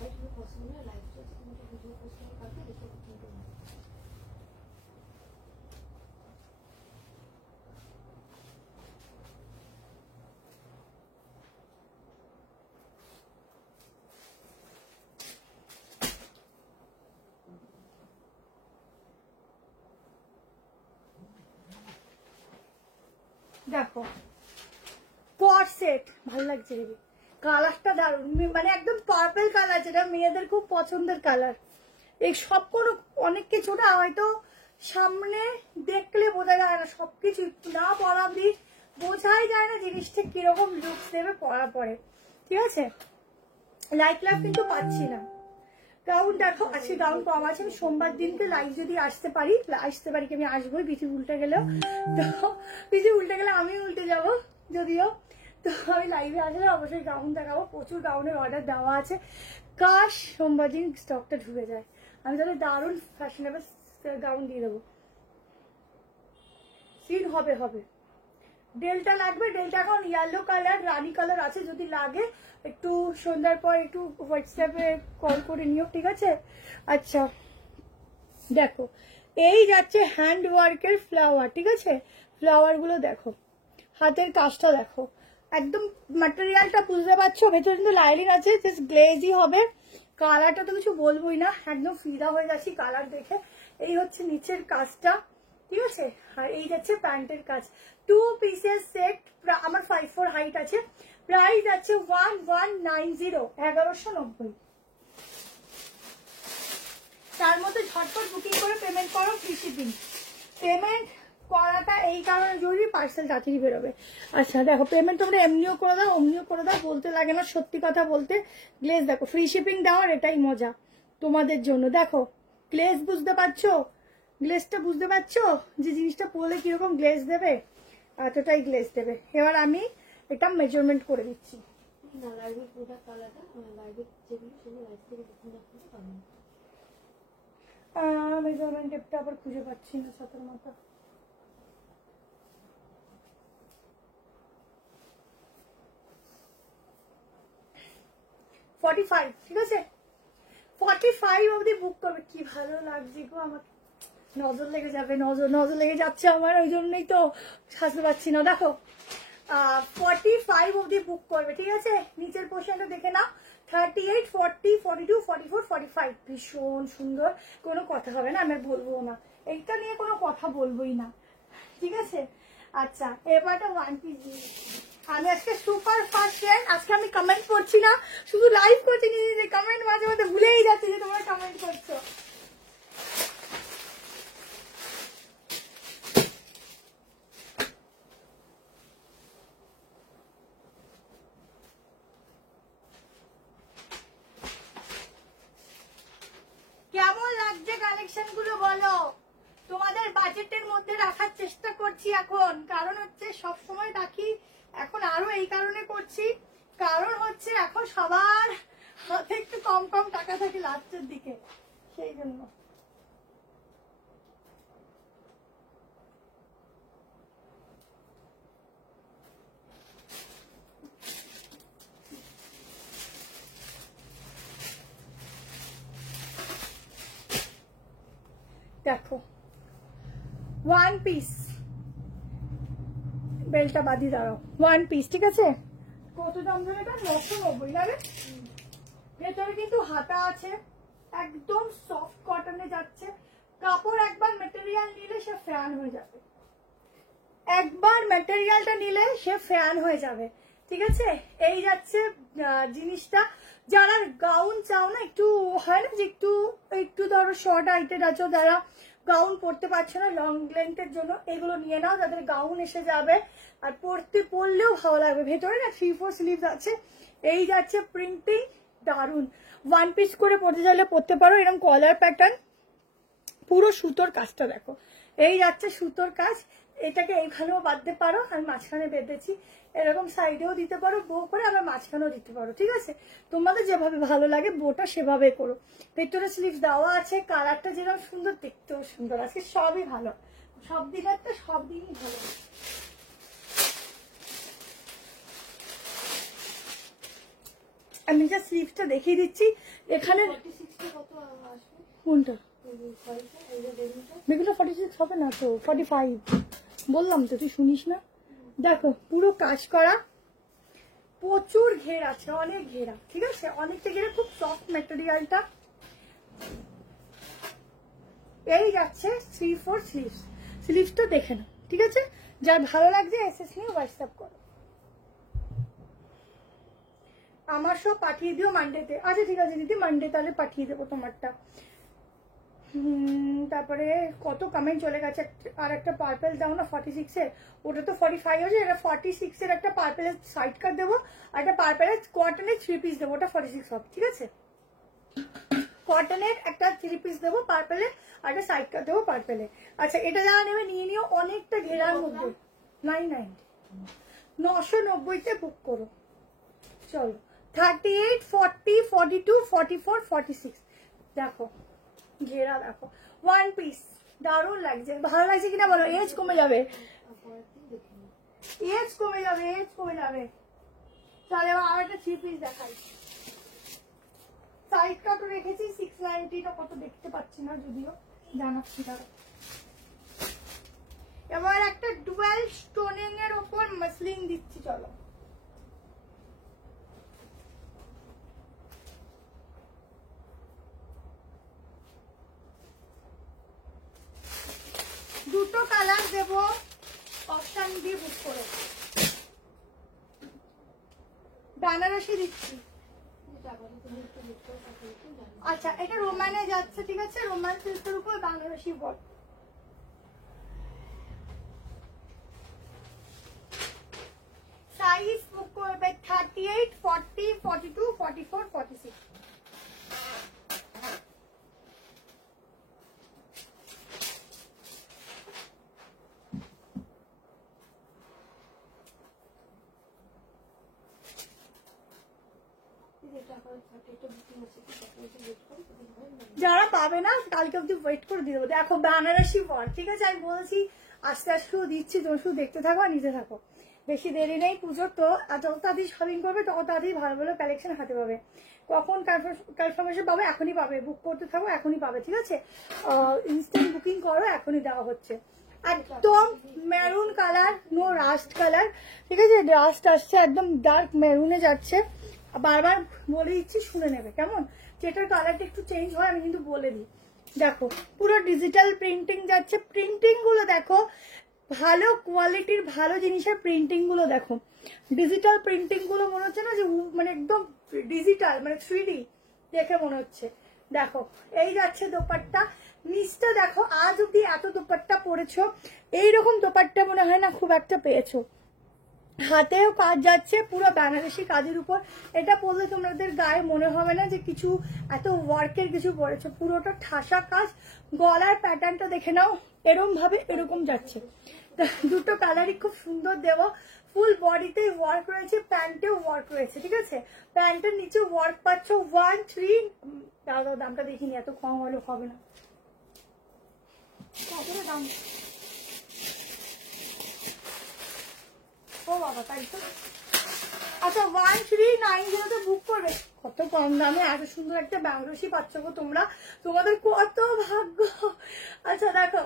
দেখো কট সেট ভালো লাগছে, কালারটা দারুণ, মানে একদম পার্পল কালার, যেটা মেয়েদের খুব পছন্দের কালার। এই সব কোনো অনেক কিছু না হয়তো সামনে দেখলে বোঝা যায় না, সবকিছু না পরা অব্দি বোঝাই যায় না জিনিসটা কিরকম লুকস দেবে পরা পরে, ঠিক আছে? লাইট লাভ কিন্তু পাচ্ছি না। গাউন দেখো আজকে গাউন কম আছে, আমি সোমবার দিনকে লাইভ যদি আসতে পারি কি আমি আসবোই, পিছু উল্টে গেলেও, তো পিছু উল্টে গেলে আমি উল্টে যাব যদিও, তো আমি লাইভে আসলে অবশ্যই গাউন দেখাবো, প্রচুর গাউনের অর্ডার দেওয়া আছে, কাশ সোমবার দিন স্টকটা ঢুকে যায়, আমি তাহলে দারুণ ফ্যাশনেবল গাউন দিয়ে দেবো। সিন হবে হবে, ডেলটা লাগবে, ডেলটা এখন ইয়েলো কালার রানি কালার আছে, যদি লাগে একটু সন্ধ্যার পর একটু হোয়াটসঅ্যাপে কল করে নিও, ঠিক আছে? আচ্ছা দেখো এই যাচ্ছে হ্যান্ড ওয়ার্কের ফ্লাওয়ার, ঠিক আছে? ফ্লাওয়ার গুলো দেখো, হাতের কাজটা দেখো, একদম ম্যাটেরিয়ালটা বুঝতে পারছো, ভেতরে কিন্তু লাইনিং আছে, জাস্ট গ্লেজি হবে, কালারটা তো কিছু বলবোই না, একদম ফিদা হয়ে যাচ্ছি কালার দেখে। এই হচ্ছে নিচের কাজটা, ঠিক আছে, আর এই যাচ্ছে প্যান্টের কাজ। 2 পিসের সেট, আমার 5'4" হাইট আছে। প্রাইস আছে 1190, 1190। তার মধ্যে ঝটপট বুকিং করে পেমেন্ট করো, ফ্রি শিপিং। পেমেন্ট করাটা এই কারণে জরুরি, পার্সেল তাড়াতাড়ি বেরোবে। আচ্ছা দেখো, পেমেন্ট তোমরা এমনিও করে দাও অমনিও করে দাও, বলতে লাগে না, সত্যি কথা বলতে। গ্লেজ দেখো, ফ্রি শিপিং দেওয়ার এটাই মজা তোমাদের জন্য। দেখো গ্লেজ বুঝতে পারছো, গ্লেজটা বুঝতে পারছো যে জিনিসটা পরলে কিরকম গ্লেজ দেবে, এতটাই গ্লেজ দেবে। এবার আমি এটা মেজারমেন্ট করে দিচ্ছি। না লাইভের প্রোডাক্ট কালারটা লাইভের যেগুলো সেগুলো লাইভ থেকে দেখুন দেখতে পাবেন। মেজারমেন্ট টেপটা আবার খুঁজে পাচ্ছি না, ছাতার মাথা। $45, ঠিক আছে, 45 অবধি বুক করবে। কি ভালো লাগছে গো আমার, নজর লেগে যাবে, নজর লেগে যাচ্ছে আমার, ওই জন্যই তো সাজতে পারছি না। দেখো 45 অবধি বুক করবে, ঠিক আছে। নিচের পোর্শনটা দেখে নাও, 38, 40, 42, 44, 45, ভীষণ সুন্দর, কোনো কথা হবে না, আমি আর বলবো না, এইটা নিয়ে কোনো কথা বলবোই না, ঠিক আছে। আচ্ছা এবারটা 1 পিস দিয়ে আমি আজকে সুপার ফাস্ট ফ্রেন্ড। আজকে আমি কমেন্ট করছি না, শুধু লাইভ করছি, নিজে কমেন্ট মাঝে মাঝে ভুলেই যাচ্ছে যে তোমরা কমেন্ট করছো। কেমন লাগছে কালেকশন গুলো বলো, তোমাদের বাজেটের মধ্যে রাখার চেষ্টা করছি এখন, কারণ হচ্ছে সব সময় রাখি, এখন আরো এই কারণে করছি, কারণ হচ্ছে এখন সবার হাতে একটু কম কম টাকা থাকে লাস্টের দিকে, সেই জন্য। দেখো 1 পিস, বেলটা বাদি দাঁড়াও, 1 পিস, ঠিক আছে। কত দাম ধরে এটা? 990 লাগে। ভেতরে কিন্তু হাতা আছে, একদম সফট কটনে যাচ্ছে কাপড়। একবার মেটেরিয়াল নিলে সে ফ্যান হয়ে যাবে, একবার মেটেরিয়ালটা নিলে সে ফ্যান হয়ে যাবে, ঠিক আছে। এই যাচ্ছে জিনিসটা। যারা গাউন চাও না, একটু হয় না যে একটু একটু ধরো শর্ট হাইটের আছো, যারা গাউন পরতে পারছো না লং লেন্থের জন্য, এগুলো নিয়ে নাও, যাদের গাউন এসে যাবে আর পরলেও ভালো লাগবে। ভেতরে না 3-4 স্লিভস আছে। এই যাচ্ছে প্রিন্টিং, দারুন। 1 পিস করে পরতে চাইলে পরতে পারো, এরকম কলার প্যাটার্ন, পুরো সুতোর কাজটা দেখো, এই যাচ্ছে সুতোর কাজ। এটাকে এইখানেও বাঁধতে পারো, আমি মাঝখানে বেঁধেছি, এরকম সাইডেও দিতে পারো বো করে, আবার মাঝখানেও দিতে পারো, ঠিক আছে। তোমাদের যেভাবে ভালো লাগে বোটা সেভাবে করো। ভেতরে স্লিভস দেওয়া আছে, কালারটা যেরকম সুন্দর, দেখতেও সুন্দর। আজকে সবই ভালো, সব দিনের তো সব দিনই ভালো। আমি যা স্লিভসটা দেখিয়ে দিচ্ছি এখানে। 46 কত আসবে কোনটা? এই যে 46 হবে না তো, 45 বললাম তো, তুই শুনিস না। দেখো পুরো কাজ করা, প্রচুর ঘের আছে, অনেক ঘেরা, ঠিক আছে, অনেকটা ঘেরা, খুব সফট ম্যাটেরিয়ালটা। এই যাচ্ছে 3-4 স্লিভস, স্লিভসটা দেখে নাও, ঠিক আছে। যার ভালো লাগছে এসএস নিয়ে হোয়াটসঅ্যাপ করো, আমার সব পাঠিয়ে দিও মানডেতে। আচ্ছা ঠিক আছে দিদি, মানডে তাহলে পাঠিয়ে দেবো তোমারটা। তারপরে কত কমেন্ট চলে গেছে। আর একটা পার্পেল দাও না 46 এর, ওটা তো 45 হয়েছে, এটা 46 এর একটা পার্পেলের সাইড কাট দেবো, আর একটা পার্পেলের কটনের 3 পিস দেবো, ওটা 46 হবে, ঠিক আছে। কটনের একটা 3 পিস দেবো পার্পেলের, আর একটা সাইড কাট দেবো পার্পেলের। আচ্ছা এটা যারা নেবে নিয়ে নিও, অনেকটা ঘেরার মধ্যে। 990, 990-তে বুক করো। চলো 38, 40, 42, 44, 46 দেখো ঘেরা, দেখো 1 পিস, দারুণ লাগছে। ভালো লাগছে কিনা বলো, এজ কমে যাবে, এজ কমে যাবে, এজ কমে যাবে। তাহলে আমার একটা 3 পিস দেখাই, সাইড কাটও রেখেছি। 690টা কত দেখতে পাচ্ছি না, যদিও জানাচ্ছি তারা। এবার একটা ডুয়াল স্টোনিং এর উপর মাসলিন দিচ্ছি, চলো। করে। বেনারসি দিচ্ছি। আচ্ছা, এটা রোমানে যাচ্ছে, ঠিক আছে, রোমান সিল্কের উপর বেনারসি ওয়ার্ক। সাইজ বুক করবে 38, 40, 42, 44, 46। যারা পাবে না কালকে অব্দি ওয়েট করে দিয়ে দেবো। দেখো বেনারসি ওয়ার্ক, ঠিক আছে, আমি বলছি আস্তে আস্তে দিচ্ছি, তুমি শুধু দেখতে থাকো আর নিতে থাকো। বেশি দেরি নেই পুজোর তো, আর যত তাড়াতাড়ি শপিং করবে তত তাড়াতাড়ি ভালো ভালো কালেকশন হাতে পাবে। কখন কনফার্মেশন পাবে? এখনই পাবে, বুক করতে থাকো এখনই পাবে, ঠিক আছে, ইনস্ট্যান্ট বুকিং করো, এখনই দেওয়া হচ্ছে। একদম maroon colour, no rust colour, ঠিক আছে, রাস্ট আসছে একদম ডার্ক মেরুনে যাচ্ছে। বারবার বলে দিচ্ছি, শুনে নেবে কেমন, যেটার কালারটা একটু চেঞ্জ হয় আমি কিন্তু বলে দিই। দেখো পুরো ডিজিটাল প্রিন্টিং যাচ্ছে, প্রিন্টিং গুলো দেখো, ভালো কোয়ালিটির ভালো জিনিসের প্রিন্টিং গুলো দেখো, ডিজিটাল প্রিন্টিং গুলো মনে হচ্ছে না যে মানে একদম ডিজিটাল, মানে 3D দেখে মনে হচ্ছে। দেখো এই যাচ্ছে দোপাট্টা, নিচটা দেখো, আজ অব্দি এত দোপাট্টা পরেছো, এইরকম দোপাট্টা মনে হয় না খুব একটা পেয়েছো। হাতেও কাজ যাচ্ছে পুরো বেনারসি কাজের উপর, এটা পরলে তোমাদের গায়ে মনে হবে না যে কিছু এত ওয়ার্কের কিছু পরেছো, পুরোটা ঠাসা কাজ। গলার প্যাটার্নটা দেখে নাও, এরকম ভাবে এরকম যাচ্ছে, দুটো কালারই খুব সুন্দর দেবো। ফুল বডিতে ওয়ার্ক রয়েছে, প্যান্টেও ওয়ার্ক রয়েছে, ঠিক আছে, প্যান্টের নিচে ওয়ার্ক পাচ্ছ। 1, 3, দামটা দেখিনি, এত কম হলে হবে না, কতটা দাম? ও বাবা, তাই তো। আচ্ছা 1390 বুক করবে, কত কম দামে এত সুন্দর একটা বেনারসি পাচ্ছ গো তোমরা, তোমাদের কত ভাগ্য। আচ্ছা দেখো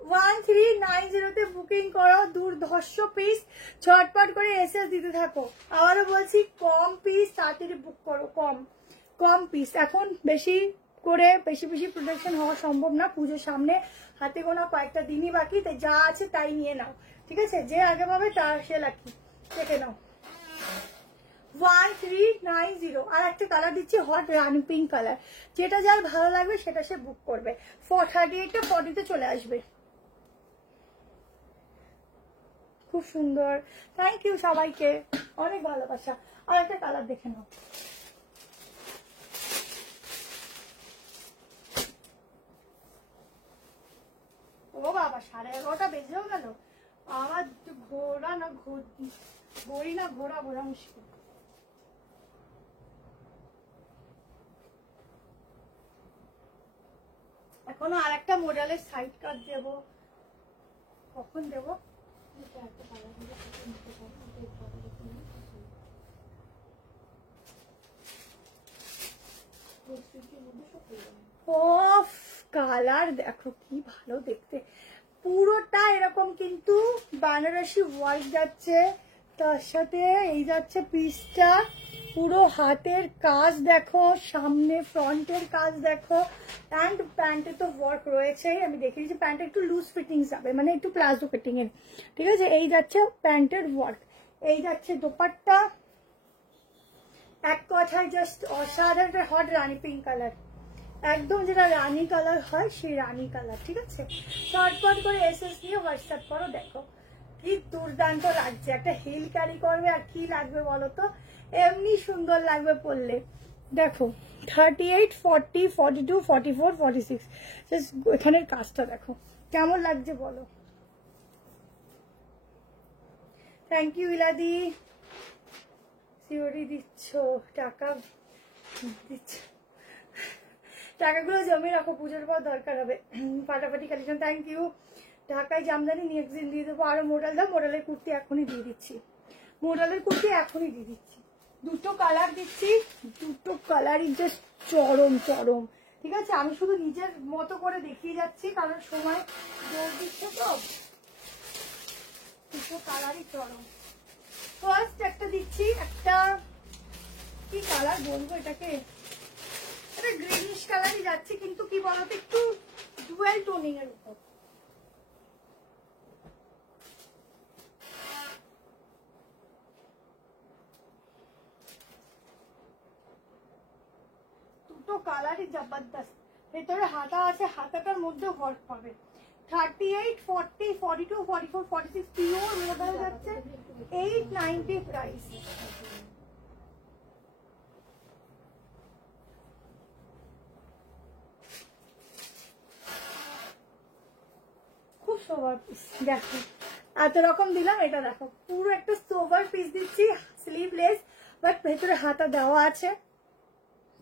1390 বুকিং করো, দুর্ধর্ষ পিস, ঝটপট করে এসএস দিতে থাকো। আবারও বলছি কম পিস, তাড়াতাড়ি বুক করো, কম পিস। এখন বেশি করে বেশি প্রোডাকশন হওয়া সম্ভব না, পুজোর সামনে হাতে গোনা কয়েকটা দিনই বাকি, তাই যা আছে তাই নিয়ে নাও, ঠিক আছে, যে আগে পাবে তার সে লাকি, দেখে নাও। 1390। আর একটা কালার দিচ্ছি হট রানি পিঙ্ক কালার, যেটা যার ভালো লাগবে সেটা সে বুক করবে। 38টা 40তে চলে আসবে। খুব সুন্দর, থ্যাংক ইউ সবাইকে, অনেক ভালোবাসা। আর একটা কালার দেখে নাও, ও বাবা 11:30 বেজেও গেল, আমার ঘোরা মুশকিল। এখনো আর একটা মডেলের সাইড কাট দেবো, কখন দেবো? ওফ কালার দেখো কি ভালো দেখতে, পুরোটা এরকম কিন্তু বেনারসি ওয়ার্ক যাচ্ছে, তার সাথে এই যাচ্ছে পিসটা, পুরো হাতের কাজ দেখো, সামনে ফ্রন্টের কাজ দেখো, অ্যান্ড প্যান্টে তো ওয়ার্ক রয়েছে। আমি দেখে দিচ্ছি, প্যান্টে একটু লুজ ফিটিং যাবে, মানে একটু প্লাজো ফিটিং এর, ঠিক আছে, এই যাচ্ছে প্যান্টের ওয়ার্ক, এই যাচ্ছে দোপাট্টা, এক কথায় জাস্ট অসাধারণ, হট রানি পিঙ্ক কালার, একদম যেটা রানি কালার হয় সেই রানি কালার, ঠিক আছে। শর্টকাট করে এসএস দিয়ে হোয়াটসঅ্যাপ করো, দেখো কি দুর্দান্ত লাগছে। একটা হিল ক্যারি করবে আর কি লাগবে বলো তো, এমনি সুন্দর লাগবে পরলে। দেখো 38, 40, 42, 44, 46, এখানের কাজটা দেখো কেমন লাগছে বলো। থ্যাংক ইউ ইলাদি, সিওরি দিচ্ছ, টাকা দিচ্ছ, টাকাগুলো জমে রাখো, পুজোর পর দরকার হবে। ফাটাফাটি কালেকশন, থ্যাংক ইউ। ঢাকায় জামদানি নেক্সট দিন দিয়ে দেবো। আরো মডেল দাও, মডেলের কুর্তি এখনই দিয়ে দিচ্ছি, দুটো কালার দিচ্ছি, দুটো কালারই জাস্ট চরম, ঠিক আছে। আমি শুধু নিজের মতো করে দেখিয়ে যাচ্ছি কারণ সময় জোর দিচ্ছে তো, দুটো কালারই চরম। ফার্স্ট একটা দিচ্ছি, একটা কি কালার বলবো এটাকে, এটা গ্রিনিশ কালারই যাচ্ছে, কিন্তু কি বলতো একটু ডুয়েল টোনিং এর উপর, দুটো কালারই জবরদস্ত। ভেতরে হাতা আছে, হাতাটার মধ্যে ওয়ার্ক পাবে। 38, 40, 42, 44, 46 পিওর মডেল যাচ্ছে 890 প্রাইস। খুব সোভার পিস দেখো, এত রকম দিলাম, এটা দেখো পুরো একটা সোভার পিস দিচ্ছি, স্লিভলেস, বাট ভেতরে হাতা দেওয়া আছে।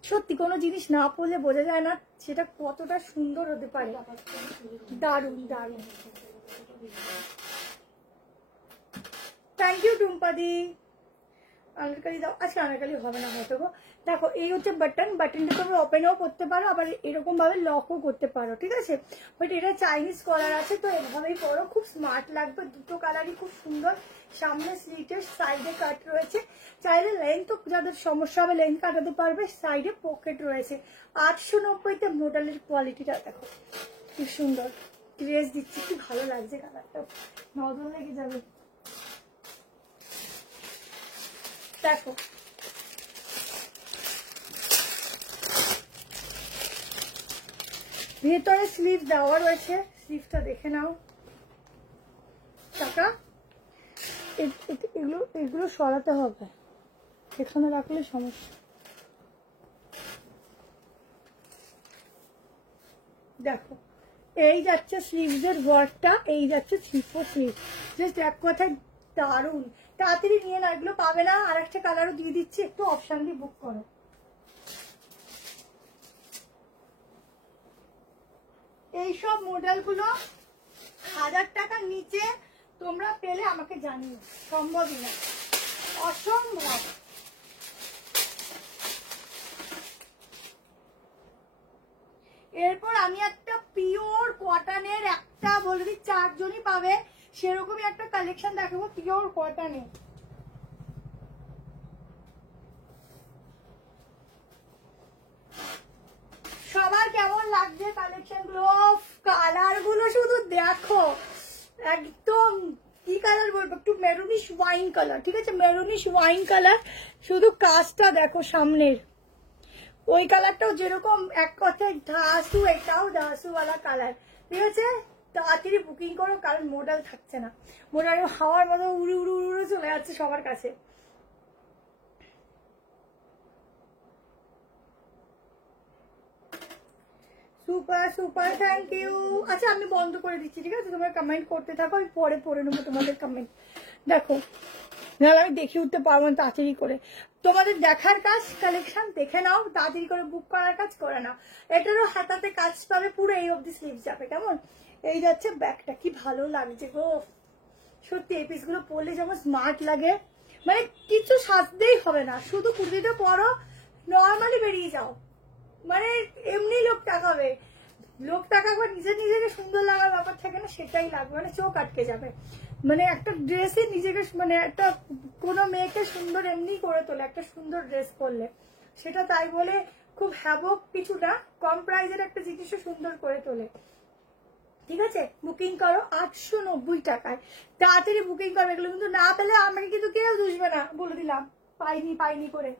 সত্যি কোনো জিনিস না পরলে বোঝা যায় না সেটা কতটা সুন্দর হতে পারে। দারুণ দারুণ। Thank you টুম্পাদি। আনারকলি দাও, আচ্ছা আনারকলি হবে না হয়তো গো। দেখো এই হচ্ছে বাটন, বাটনটা তোমরা ওপেনও করতে পারো, আবার এরকম ভাবে লকও করতে পারো, ঠিক আছে। বাট এটা চাইনিজ কলার আছে, তো এভাবেই পরো, খুব স্মার্ট লাগবে। দুটো কালারই খুব সুন্দর। সামনে স্লিটের সাইডে কাট রয়েছে, চাইলে লেন্থ যাদের সমস্যা হবে লেন্থ কাটাতে পারবে। সাইডে পকেট রয়েছে। 890-তে মডেলের কোয়ালিটিটা দেখো কি সুন্দর। ড্রেস দিচ্ছি, কি ভালো লাগছে কালারটা, নজর লেগে যাবে। দেখো ভেতরে স্লিভ দেওয়া রয়েছে, স্লিভটা দেখে নাও। টাকা এগুলো এগুলো সরাতে হবে, এখানে রাখলে সমস্যা। দেখো এই যাচ্ছে স্লিভসের ওয়ার্কটা, এই যাচ্ছে 3/4 স্লিভ। জাস্ট এক কথায় দারুণ। তাড়াতাড়ি নিয়ে না, এগুলো পাবে না। আর একটা কালারও দিয়ে দিচ্ছি, একটু অপশন দিয়ে বুক করো। এইসব মডেল গুলো 1000 টাকার নিচে তোমরা পেলে আমাকে জানিও, সম্ভবই না, অসম্ভব। এরপর আমি একটা পিওর কটনের, একটা বলে দিই 4 জনই পাবে সেরকমই একটা কালেকশন দেখাবো পিওর কটনে। সবার কেমন লাগছে কালেকশন গুলো? কালার গুলো শুধু দেখো, একদম কি কালার বলবো, একটু মেরুনিশ ওয়াইন কালার, ঠিক আছে, মেরুনিশ ওয়াইন কালার। শুধু কাজটা দেখো সামনের, ওই কালারটাও যেরকম এক কথায় ধাসু, এটাও ধাসুওয়ালা কালার, ঠিক আছে। তাড়াতাড়ি বুকিং করো, কারণ মডেল থাকছে না। মডেল হাওয়ার মতো উড়ে উড়ে উড়ে চলে যাচ্ছে সবার কাছে। Super super, thank you. আচ্ছা আমি বন্ধ করে দিচ্ছি, ঠিক আছে, তোমরা কমেন্ট করতে থাকো, আমি পরে পড়ে নেবো তোমাদের কমেন্ট। দেখো নাহলে আমি দেখে উঠতে পারবো না তাড়াতাড়ি করে। তোমাদের দেখার কাজ, কালেকশন দেখে নাও, তাড়াতাড়ি করে বুক করার কাজ করে নাও। এটারও হাতাতে কাজ পাবে, পুরো এই অবধি স্লিভ যাবে, কেমন। এই যাচ্ছে ব্যাগটা, কি ভালো লাগছে গো সত্যি। এই পিসগুলো পরলে যেমন স্মার্ট লাগে, মানে কিছু সাজতেই হবে না, শুধু কুর্তিটা পরো, নর্মালি বেরিয়ে যাও, মানে এমনি লোক তাকাবে। লোক তাকাবে, নিজে নিজেকে সুন্দর লাগার ব্যাপার থাকে না, সেটাই লাগবে, মানে চোখ আটকে যাবে। মানে একটা ড্রেসে নিজেকে, মানে একটা কোনো মেয়েকে সুন্দর এমনি করে তোলে একটা সুন্দর ড্রেস পরলে, সেটা তাই বলে খুব হ্যাবক কিছুটা, কম প্রাইজের একটা জিনিসও সুন্দর করে তোলে, ঠিক আছে। বুকিং করো 890 টাকায়, তাড়াতাড়ি বুকিং করো। এগুলো কিন্তু না পেলে আমাকে কিন্তু কেউ দুষবে না, বলে দিলাম, পাইনি পাইনি করে।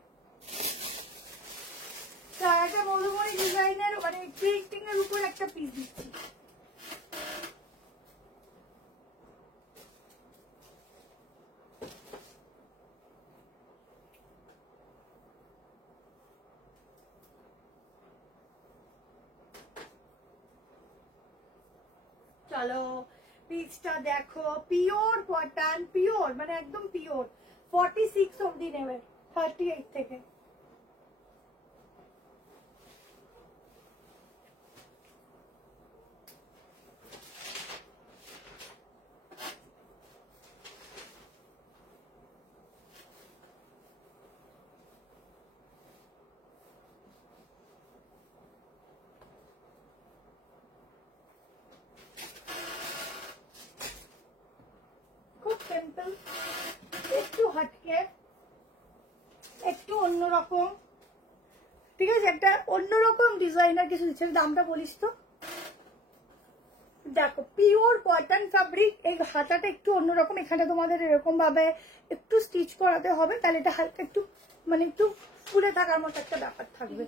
একটা মধুমণি ডিজাইনের, মানে প্রিন্টিং এর উপর একটা পিস দিচ্ছি। চলো পিসটা দেখো, পিওর কটন, পিওর মানে একদম পিওর। 46 অবধি নেবে, 38 থেকে। সিম্পল, একটু হটকে, একটু অন্যরকম, ঠিক আছে, একটা অন্যরকম ডিজাইনার কিছু দিচ্ছে। দামটা বলিস তো। দেখো পিওর কটন ফ্যাব্রিক, এই হাতাটা একটু অন্যরকম, এখানে তোমাদের এরকম ভাবে একটু স্টিচ করাতে হবে, তাহলে এটা হালকা একটু মানে একটু ফুলে থাকার মতো একটা ব্যাপার থাকবে।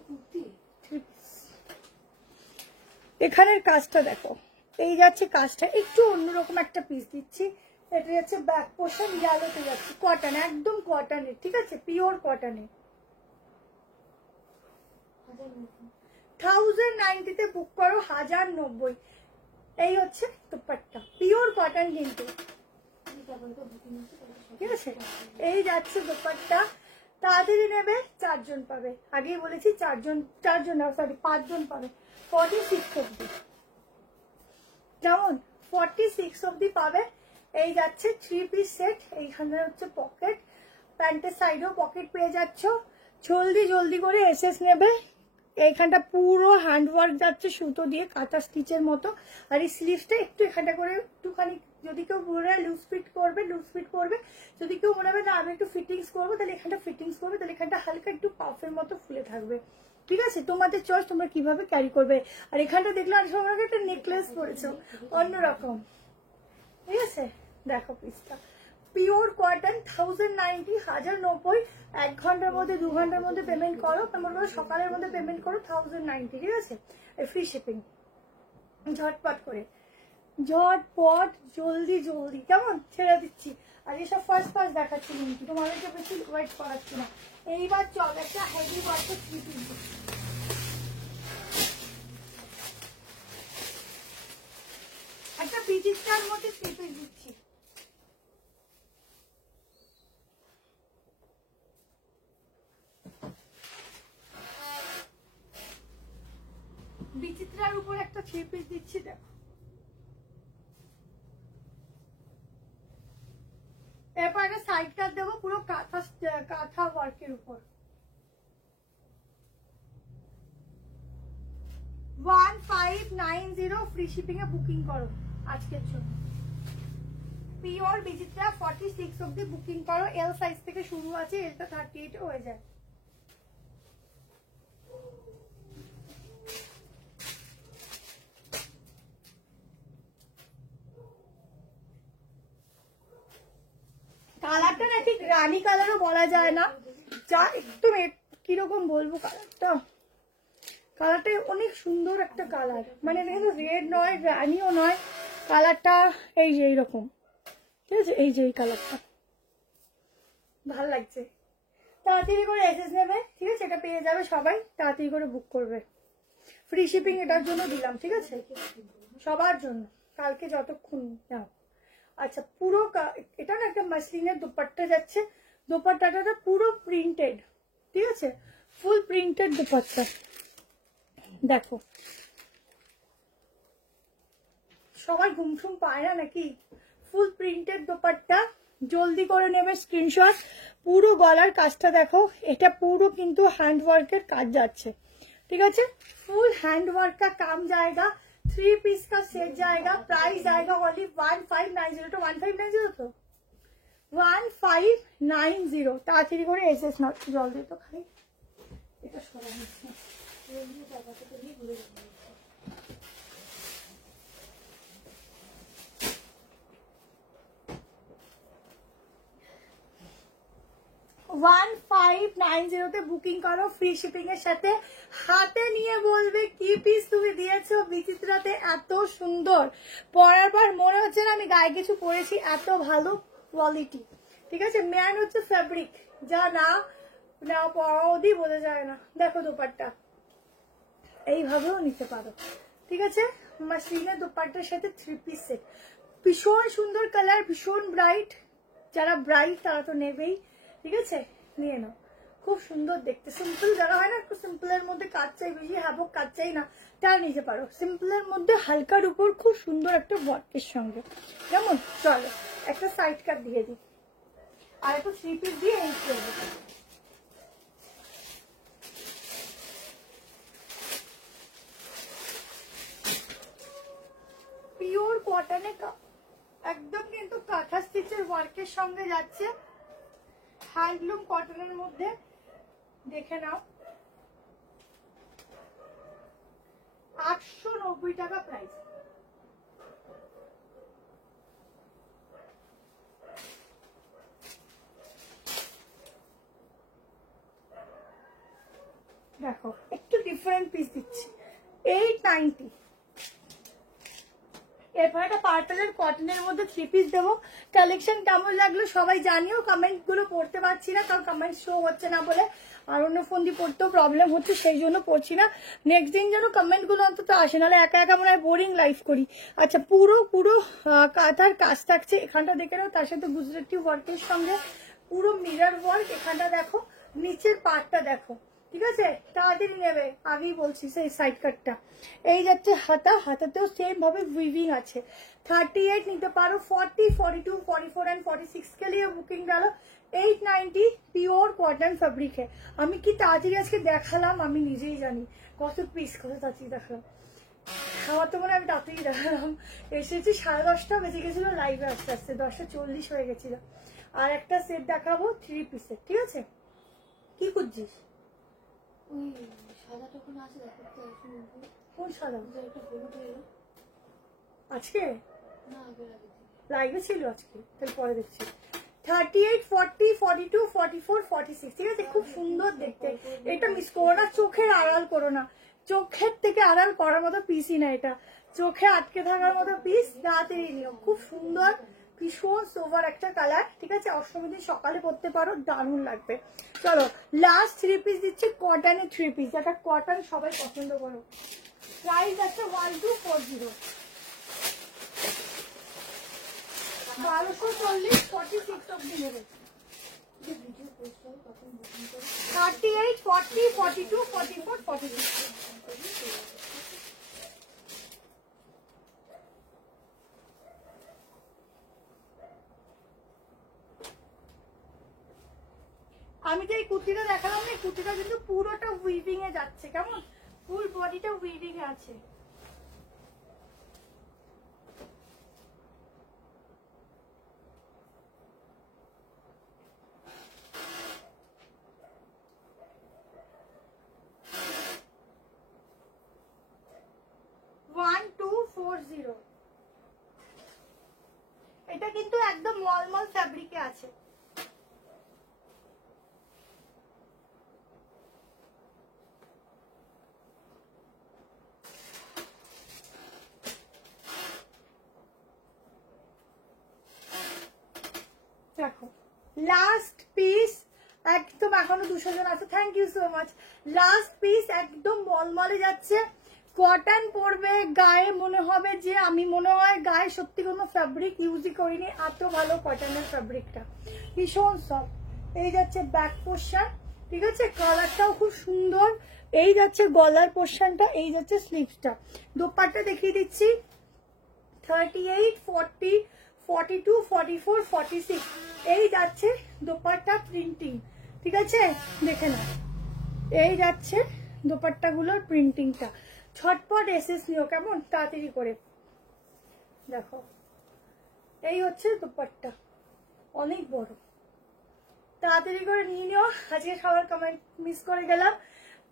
এখানের কাজটা দেখো, এই যাচ্ছে কাজটা, একটু অন্যরকম একটা পিস দিচ্ছি। এটা যাচ্ছে ব্যাক পোর্শন, ইয়ালোতে যাচ্ছে, কটন, একদম কটনের, ঠিক আছে, পিওর কটনের। 1090 বুক করো, 1090। এই হচ্ছে দুপাট্টা, পিওর কটন কিন্তু, ঠিক আছে। এই যাচ্ছে দুপাট্টা, তাড়াতাড়ি নেবে, 4 জন পাবে, আগেই বলেছি 4 জন না, সরি 5 জন পাবে। 46 অব্দি, যেমন 46 অব্দি পাবে। এই যাচ্ছে 3 পিস সেট, এইখানে হচ্ছে পকেট, প্যান্টের সাইডেও পকেট পেয়ে যাচ্ছ। জলদি জলদি করে এসএস নেবে। এইখানটা পুরো হ্যান্ডওয়ার্ক যাচ্ছে সুতো দিয়ে, কাঁথা স্টিচের মতো। আর এই স্লিভসটা একটু এখানটা করে একটুখানি, যদি কেউ মনে হয় লুজ ফিট করবে, যদি কেউ মনে হবে না আমি একটু ফিটিংস করবো, তাহলে এখানটা ফিটিংস করবে, তাহলে এখানটা হালকা একটু পাফের মতো ফুলে থাকবে, ঠিক আছে। তোমাদের চয়েস, তোমরা কিভাবে ক্যারি করবে। আর এখানটা দেখলে আর সঙ্গে একটা নেকলেস পরেছো অন্যরকম, ঠিক আছে। দেখো পিসটা পিওর কটন, 1090, 1090। 1 ঘন্টার মধ্যে 2 ঘন্টার মধ্যে পেমেন্ট করো, মনে করো সকালের মধ্যে পেমেন্ট করো, 1090, ঠিক আছে। ফ্রি শিপিং, ঝটপট করে, ঝটপট, জলদি জলদি, কেমন, ছেড়ে দিচ্ছি। আর এসব ফার্স্ট দেখাচ্ছি কিন্তু, তোমাদেরকে বেশি ওয়েট করাচ্ছি না। এইবার চল একটা হেভি ওয়ার্কের 3 পিস, একটা বিচিত্রার মধ্যে 3 পিস দিচ্ছি। বিচিত্রার উপর একটা 3 পিস দিচ্ছি, দেখো। এরপর একটা সাইড কাট দেবো পুরো কাঁথা ওয়ার্কের উপর। 1590 ফ্রি শিপিং এ বুকিং করো আজকের জন্য। পিওর বিচিত্রা 46 অব্দি বুকিং করো। এল সাইজ থেকে শুরু আছে, এলটা 38 হয়ে যায়। কালারটা না ঠিক রানী কালারও বলা যায় না, যা একদম কিরকম বলবো, কালারটা অনেক সুন্দর একটা কালার, মানে এটা কিন্তু রেড নয়, রানিও নয়, কালারটা এই যে এইরকম, ঠিক আছে। এই যে এই কালারটা ভাল লাগছে। তাড়াতাড়ি করে এসএস নেবে, ঠিক আছে, এটা পেয়ে যাবে সবাই, তাড়াতাড়ি করে বুক করবে। ফ্রি শিপিং এটার জন্য দিলাম, ঠিক আছে, সবার জন্য, কালকে যতক্ষণ নাও। আচ্ছা, পুরো এটা না একটা মাসলিনের দুপাট্টা যাচ্ছে, দুপাট্টাটা পুরো প্রিন্টেড, ঠিক আছে, ফুল প্রিন্টেড দুপাট্টা। দেখো সবাই ঘুমঠুম পায় না নাকি, ফুল প্রিন্টেড দোপাট্টা, জলদি করে নেবে স্ক্রিনশট। পুরো গলার কাজটা দেখো, এটা পুরো কিন্তু হ্যান্ড ওয়ার্কের কাজ যাচ্ছে, ঠিক আছে, ফুল हैंड वर्क का काम जाएगा। 3 पीस का सेट जाएगा, प्राइस जाएगा ओनली 1590 to 1590 तो 1590। তাড়াতাড়ি করে এসএস না, জলদি তো খালি এটা সরা হচ্ছে না, এই জায়গাটা তো নিয়ে ঘুরে যাবে। 1590 বুকিং করো ফ্রি শিপিং এর সাথে। হাতে নিয়ে বলবে কি পিস তুমি দিয়েছো বিচিত্রাতে, এত সুন্দর, পরার পর মনে হচ্ছে না আমি গায়ে কিছু পরেছি, এত ভালো কোয়ালিটি, ঠিক আছে। ম্যান হচ্ছে ফ্যাব্রিক, যা না না পরা অবধি বোঝা যায় না। দেখো দোপাট্টা এইভাবেও নিতে পারো, ঠিক আছে। মাসলিনের দোপাট্টার সাথে 3 পিস সেট, ভীষণ সুন্দর কালার, ভীষণ ব্রাইট, যারা ব্রাইট তারা তো নেবেই, ঠিক আছে, নিয়ে নাও। খুব সুন্দর দেখতে, সিম্পল যারা হয় না, একটু সিম্পলের মধ্যে কাজ চাই, বেশি হ্যাভক কাজ চাই না, তারা নিতে পারো। সিম্পলের মধ্যে হালকার উপর খুব সুন্দর একটা ওয়ার্কের সঙ্গে, যেমন চলো একটা সাইড কাট দিয়ে দিই, আর একটু 3 পিস দিয়ে এন্ড করবো। পিওর কটনে একদম কিন্তু কাঁথা স্টিচের ওয়ার্কের সঙ্গে যাচ্ছে, হ্যান্ডলুম কটনের মধ্যে, দেখে নাও। 890 টাকা প্রাইস। দেখো একটু ডিফারেন্ট পিস দিচ্ছি, 890, এরপর একটা পার্পেলের কটনের মধ্যে 3 পিস দেবো। কালেকশন কেমন লাগলো সবাই জানিও। কমেন্ট গুলো পড়তে পারছি না কারণ কমেন্ট শো হচ্ছে না বলে, আর অন্য ফোন দিয়ে পড়তেও প্রবলেম হচ্ছে, সেই জন্য পড়ছি না। নেক্সট দিন যেন কমেন্ট গুলো অন্তত আসে, নাহলে একা একা মনে হয় বোরিং লাইভ করি। আচ্ছা, পুরো পুরো কাঁথার কাজ থাকছে, এখানটা দেখে নাও। তার সাথে গুজরাটি ওয়ার্কের সঙ্গে পুরো মিরর ওয়ার্ক। এখানটা দেখো, নিচের পার্টটা দেখো, ঠিক আছে? তাড়াতাড়ি নেবে, আগেই বলছি। সেই সাইড কাটটা এই যাচ্ছে হাতা, হাতাতেও সেম ভাবে উইভিং আছে। 38 নিতে পারো, 40, 42, 44 एंड 46 के लिए बुकिंग डालो। 890 পিওর কটন ফ্যাব্রিকে। আমি কি তাড়াতাড়ি আজকে দেখালাম আমি নিজেই জানি, কত পিস, কত তাড়াতাড়ি দেখালাম। আমার তো মনে হয় আমি তাড়াতাড়ি দেখালাম। এসেছি 10:30 বেজে গেছিল লাইভে আস্তে আস্তে, 10:40 হয়ে গেছিল। আর একটা সেট দেখাবো 3 পিসের, ঠিক আছে? কি খুঁজছিস? ওই সাদাটা কোনো আছে দেখো তো এখন। কোন সাদা? একটা হলুদ এলো আজকে না, আগে আগে লাইভে ছিল আজকে, তাহলে পরে দেখছি। 38, 40, 42, 44, 46, ঠিক আছে? খুব সুন্দর দেখতে। এটা মিস করো না, চোখের আড়াল করো না। চোখের থেকে আড়াল করার মতো পিসই না এটা, চোখে আটকে থাকার মতো পিস। তাড়াতাড়ি নিও, খুব সুন্দর, ভীষণ সোভার একটা কালার, ঠিক আছে? অষ্টমীর দিন সকালে পরতে পারো, দারুণ লাগবে। চলো লাস্ট 3 পিস দিচ্ছি, কটনের 3 পিস, যেটা কটন সবাই পছন্দ করো। প্রাইস আছে 1240, 1240, 46 অব্দি নেবে। যে ভিডিও পোস্ট হবে তখন বুকিং করে 38, 40, 42, 44, 46। আমি যে এই কুর্তিটা দেখালাম না, এই কুর্তিটা কিন্তু পুরোটা উইভিং এ যাচ্ছে, কেমন? ফুল বডিটা উইভিং এ আছে। এটা কিন্তু একদম মলমল ফ্যাব্রিকে আছে। দেখো লাস্ট পিস একদম, এখনো 200 জন আছে, thank you so much. Last piece একদম মলমলে যাচ্ছে, কটন পরবে, গায়ে মনে হবে যে আমি মনে হয় গায়ে সত্যি কোনো ফ্যাব্রিক ইউজই করিনি, এত ভালো কটনের ফ্যাব্রিকটা, ভীষণ সফট। এই যাচ্ছে ব্যাক পোর্শন, ঠিক আছে? কালারটাও খুব সুন্দর। এই যাচ্ছে গলার পোর্শনটা, এই যাচ্ছে স্লিভসটা। দোপাট্টা দেখিয়ে দিচ্ছি। 38, 40, 42, 44, 46 এই যাচ্ছে দোপাট্টা প্রিন্টিং, ঠিক আছে? দেখে না, এই যাচ্ছে দোপাট্টাগুলোর প্রিন্টিংটা। ছটপট এসএস নিও, কেমন? তাড়াতাড়ি করে দেখো, এই হচ্ছে দোপাট্টা, অনেক বড়, তাড়াতাড়ি করে নিয়ে নিও। আজকে সবার কমেন্ট মিস করে গেলাম,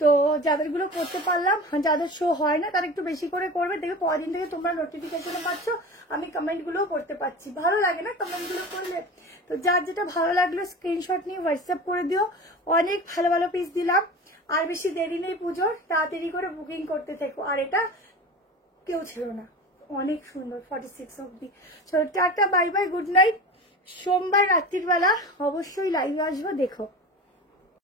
তো যাদেরগুলো করতে পারলাম, যাদের শো হয় না তারা একটু বেশি করে করবে, দেখবে পরের দিন থেকে তোমরা নোটিফিকেশনও পাচ্ছ, আমি কমেন্টগুলোও করতে পারছি। ভালো লাগে না কমেন্টগুলো করলে? তো যার যেটা ভালো লাগলো স্ক্রিনশট নিয়ে হোয়াটসঅ্যাপ করে দিও। অনেক ভালো ভালো পিস দিলাম, আর বেশি দেরি নেই পুজোর, তাড়াতাড়ি করে বুকিং করতে থেকো। আর এটা কেউ ছিল না, অনেক সুন্দর, 46 অব্দি। চলো tata, bye bye, good night. সোমবার রাত্রির বেলা অবশ্যই লাইভে আসবো, দেখো।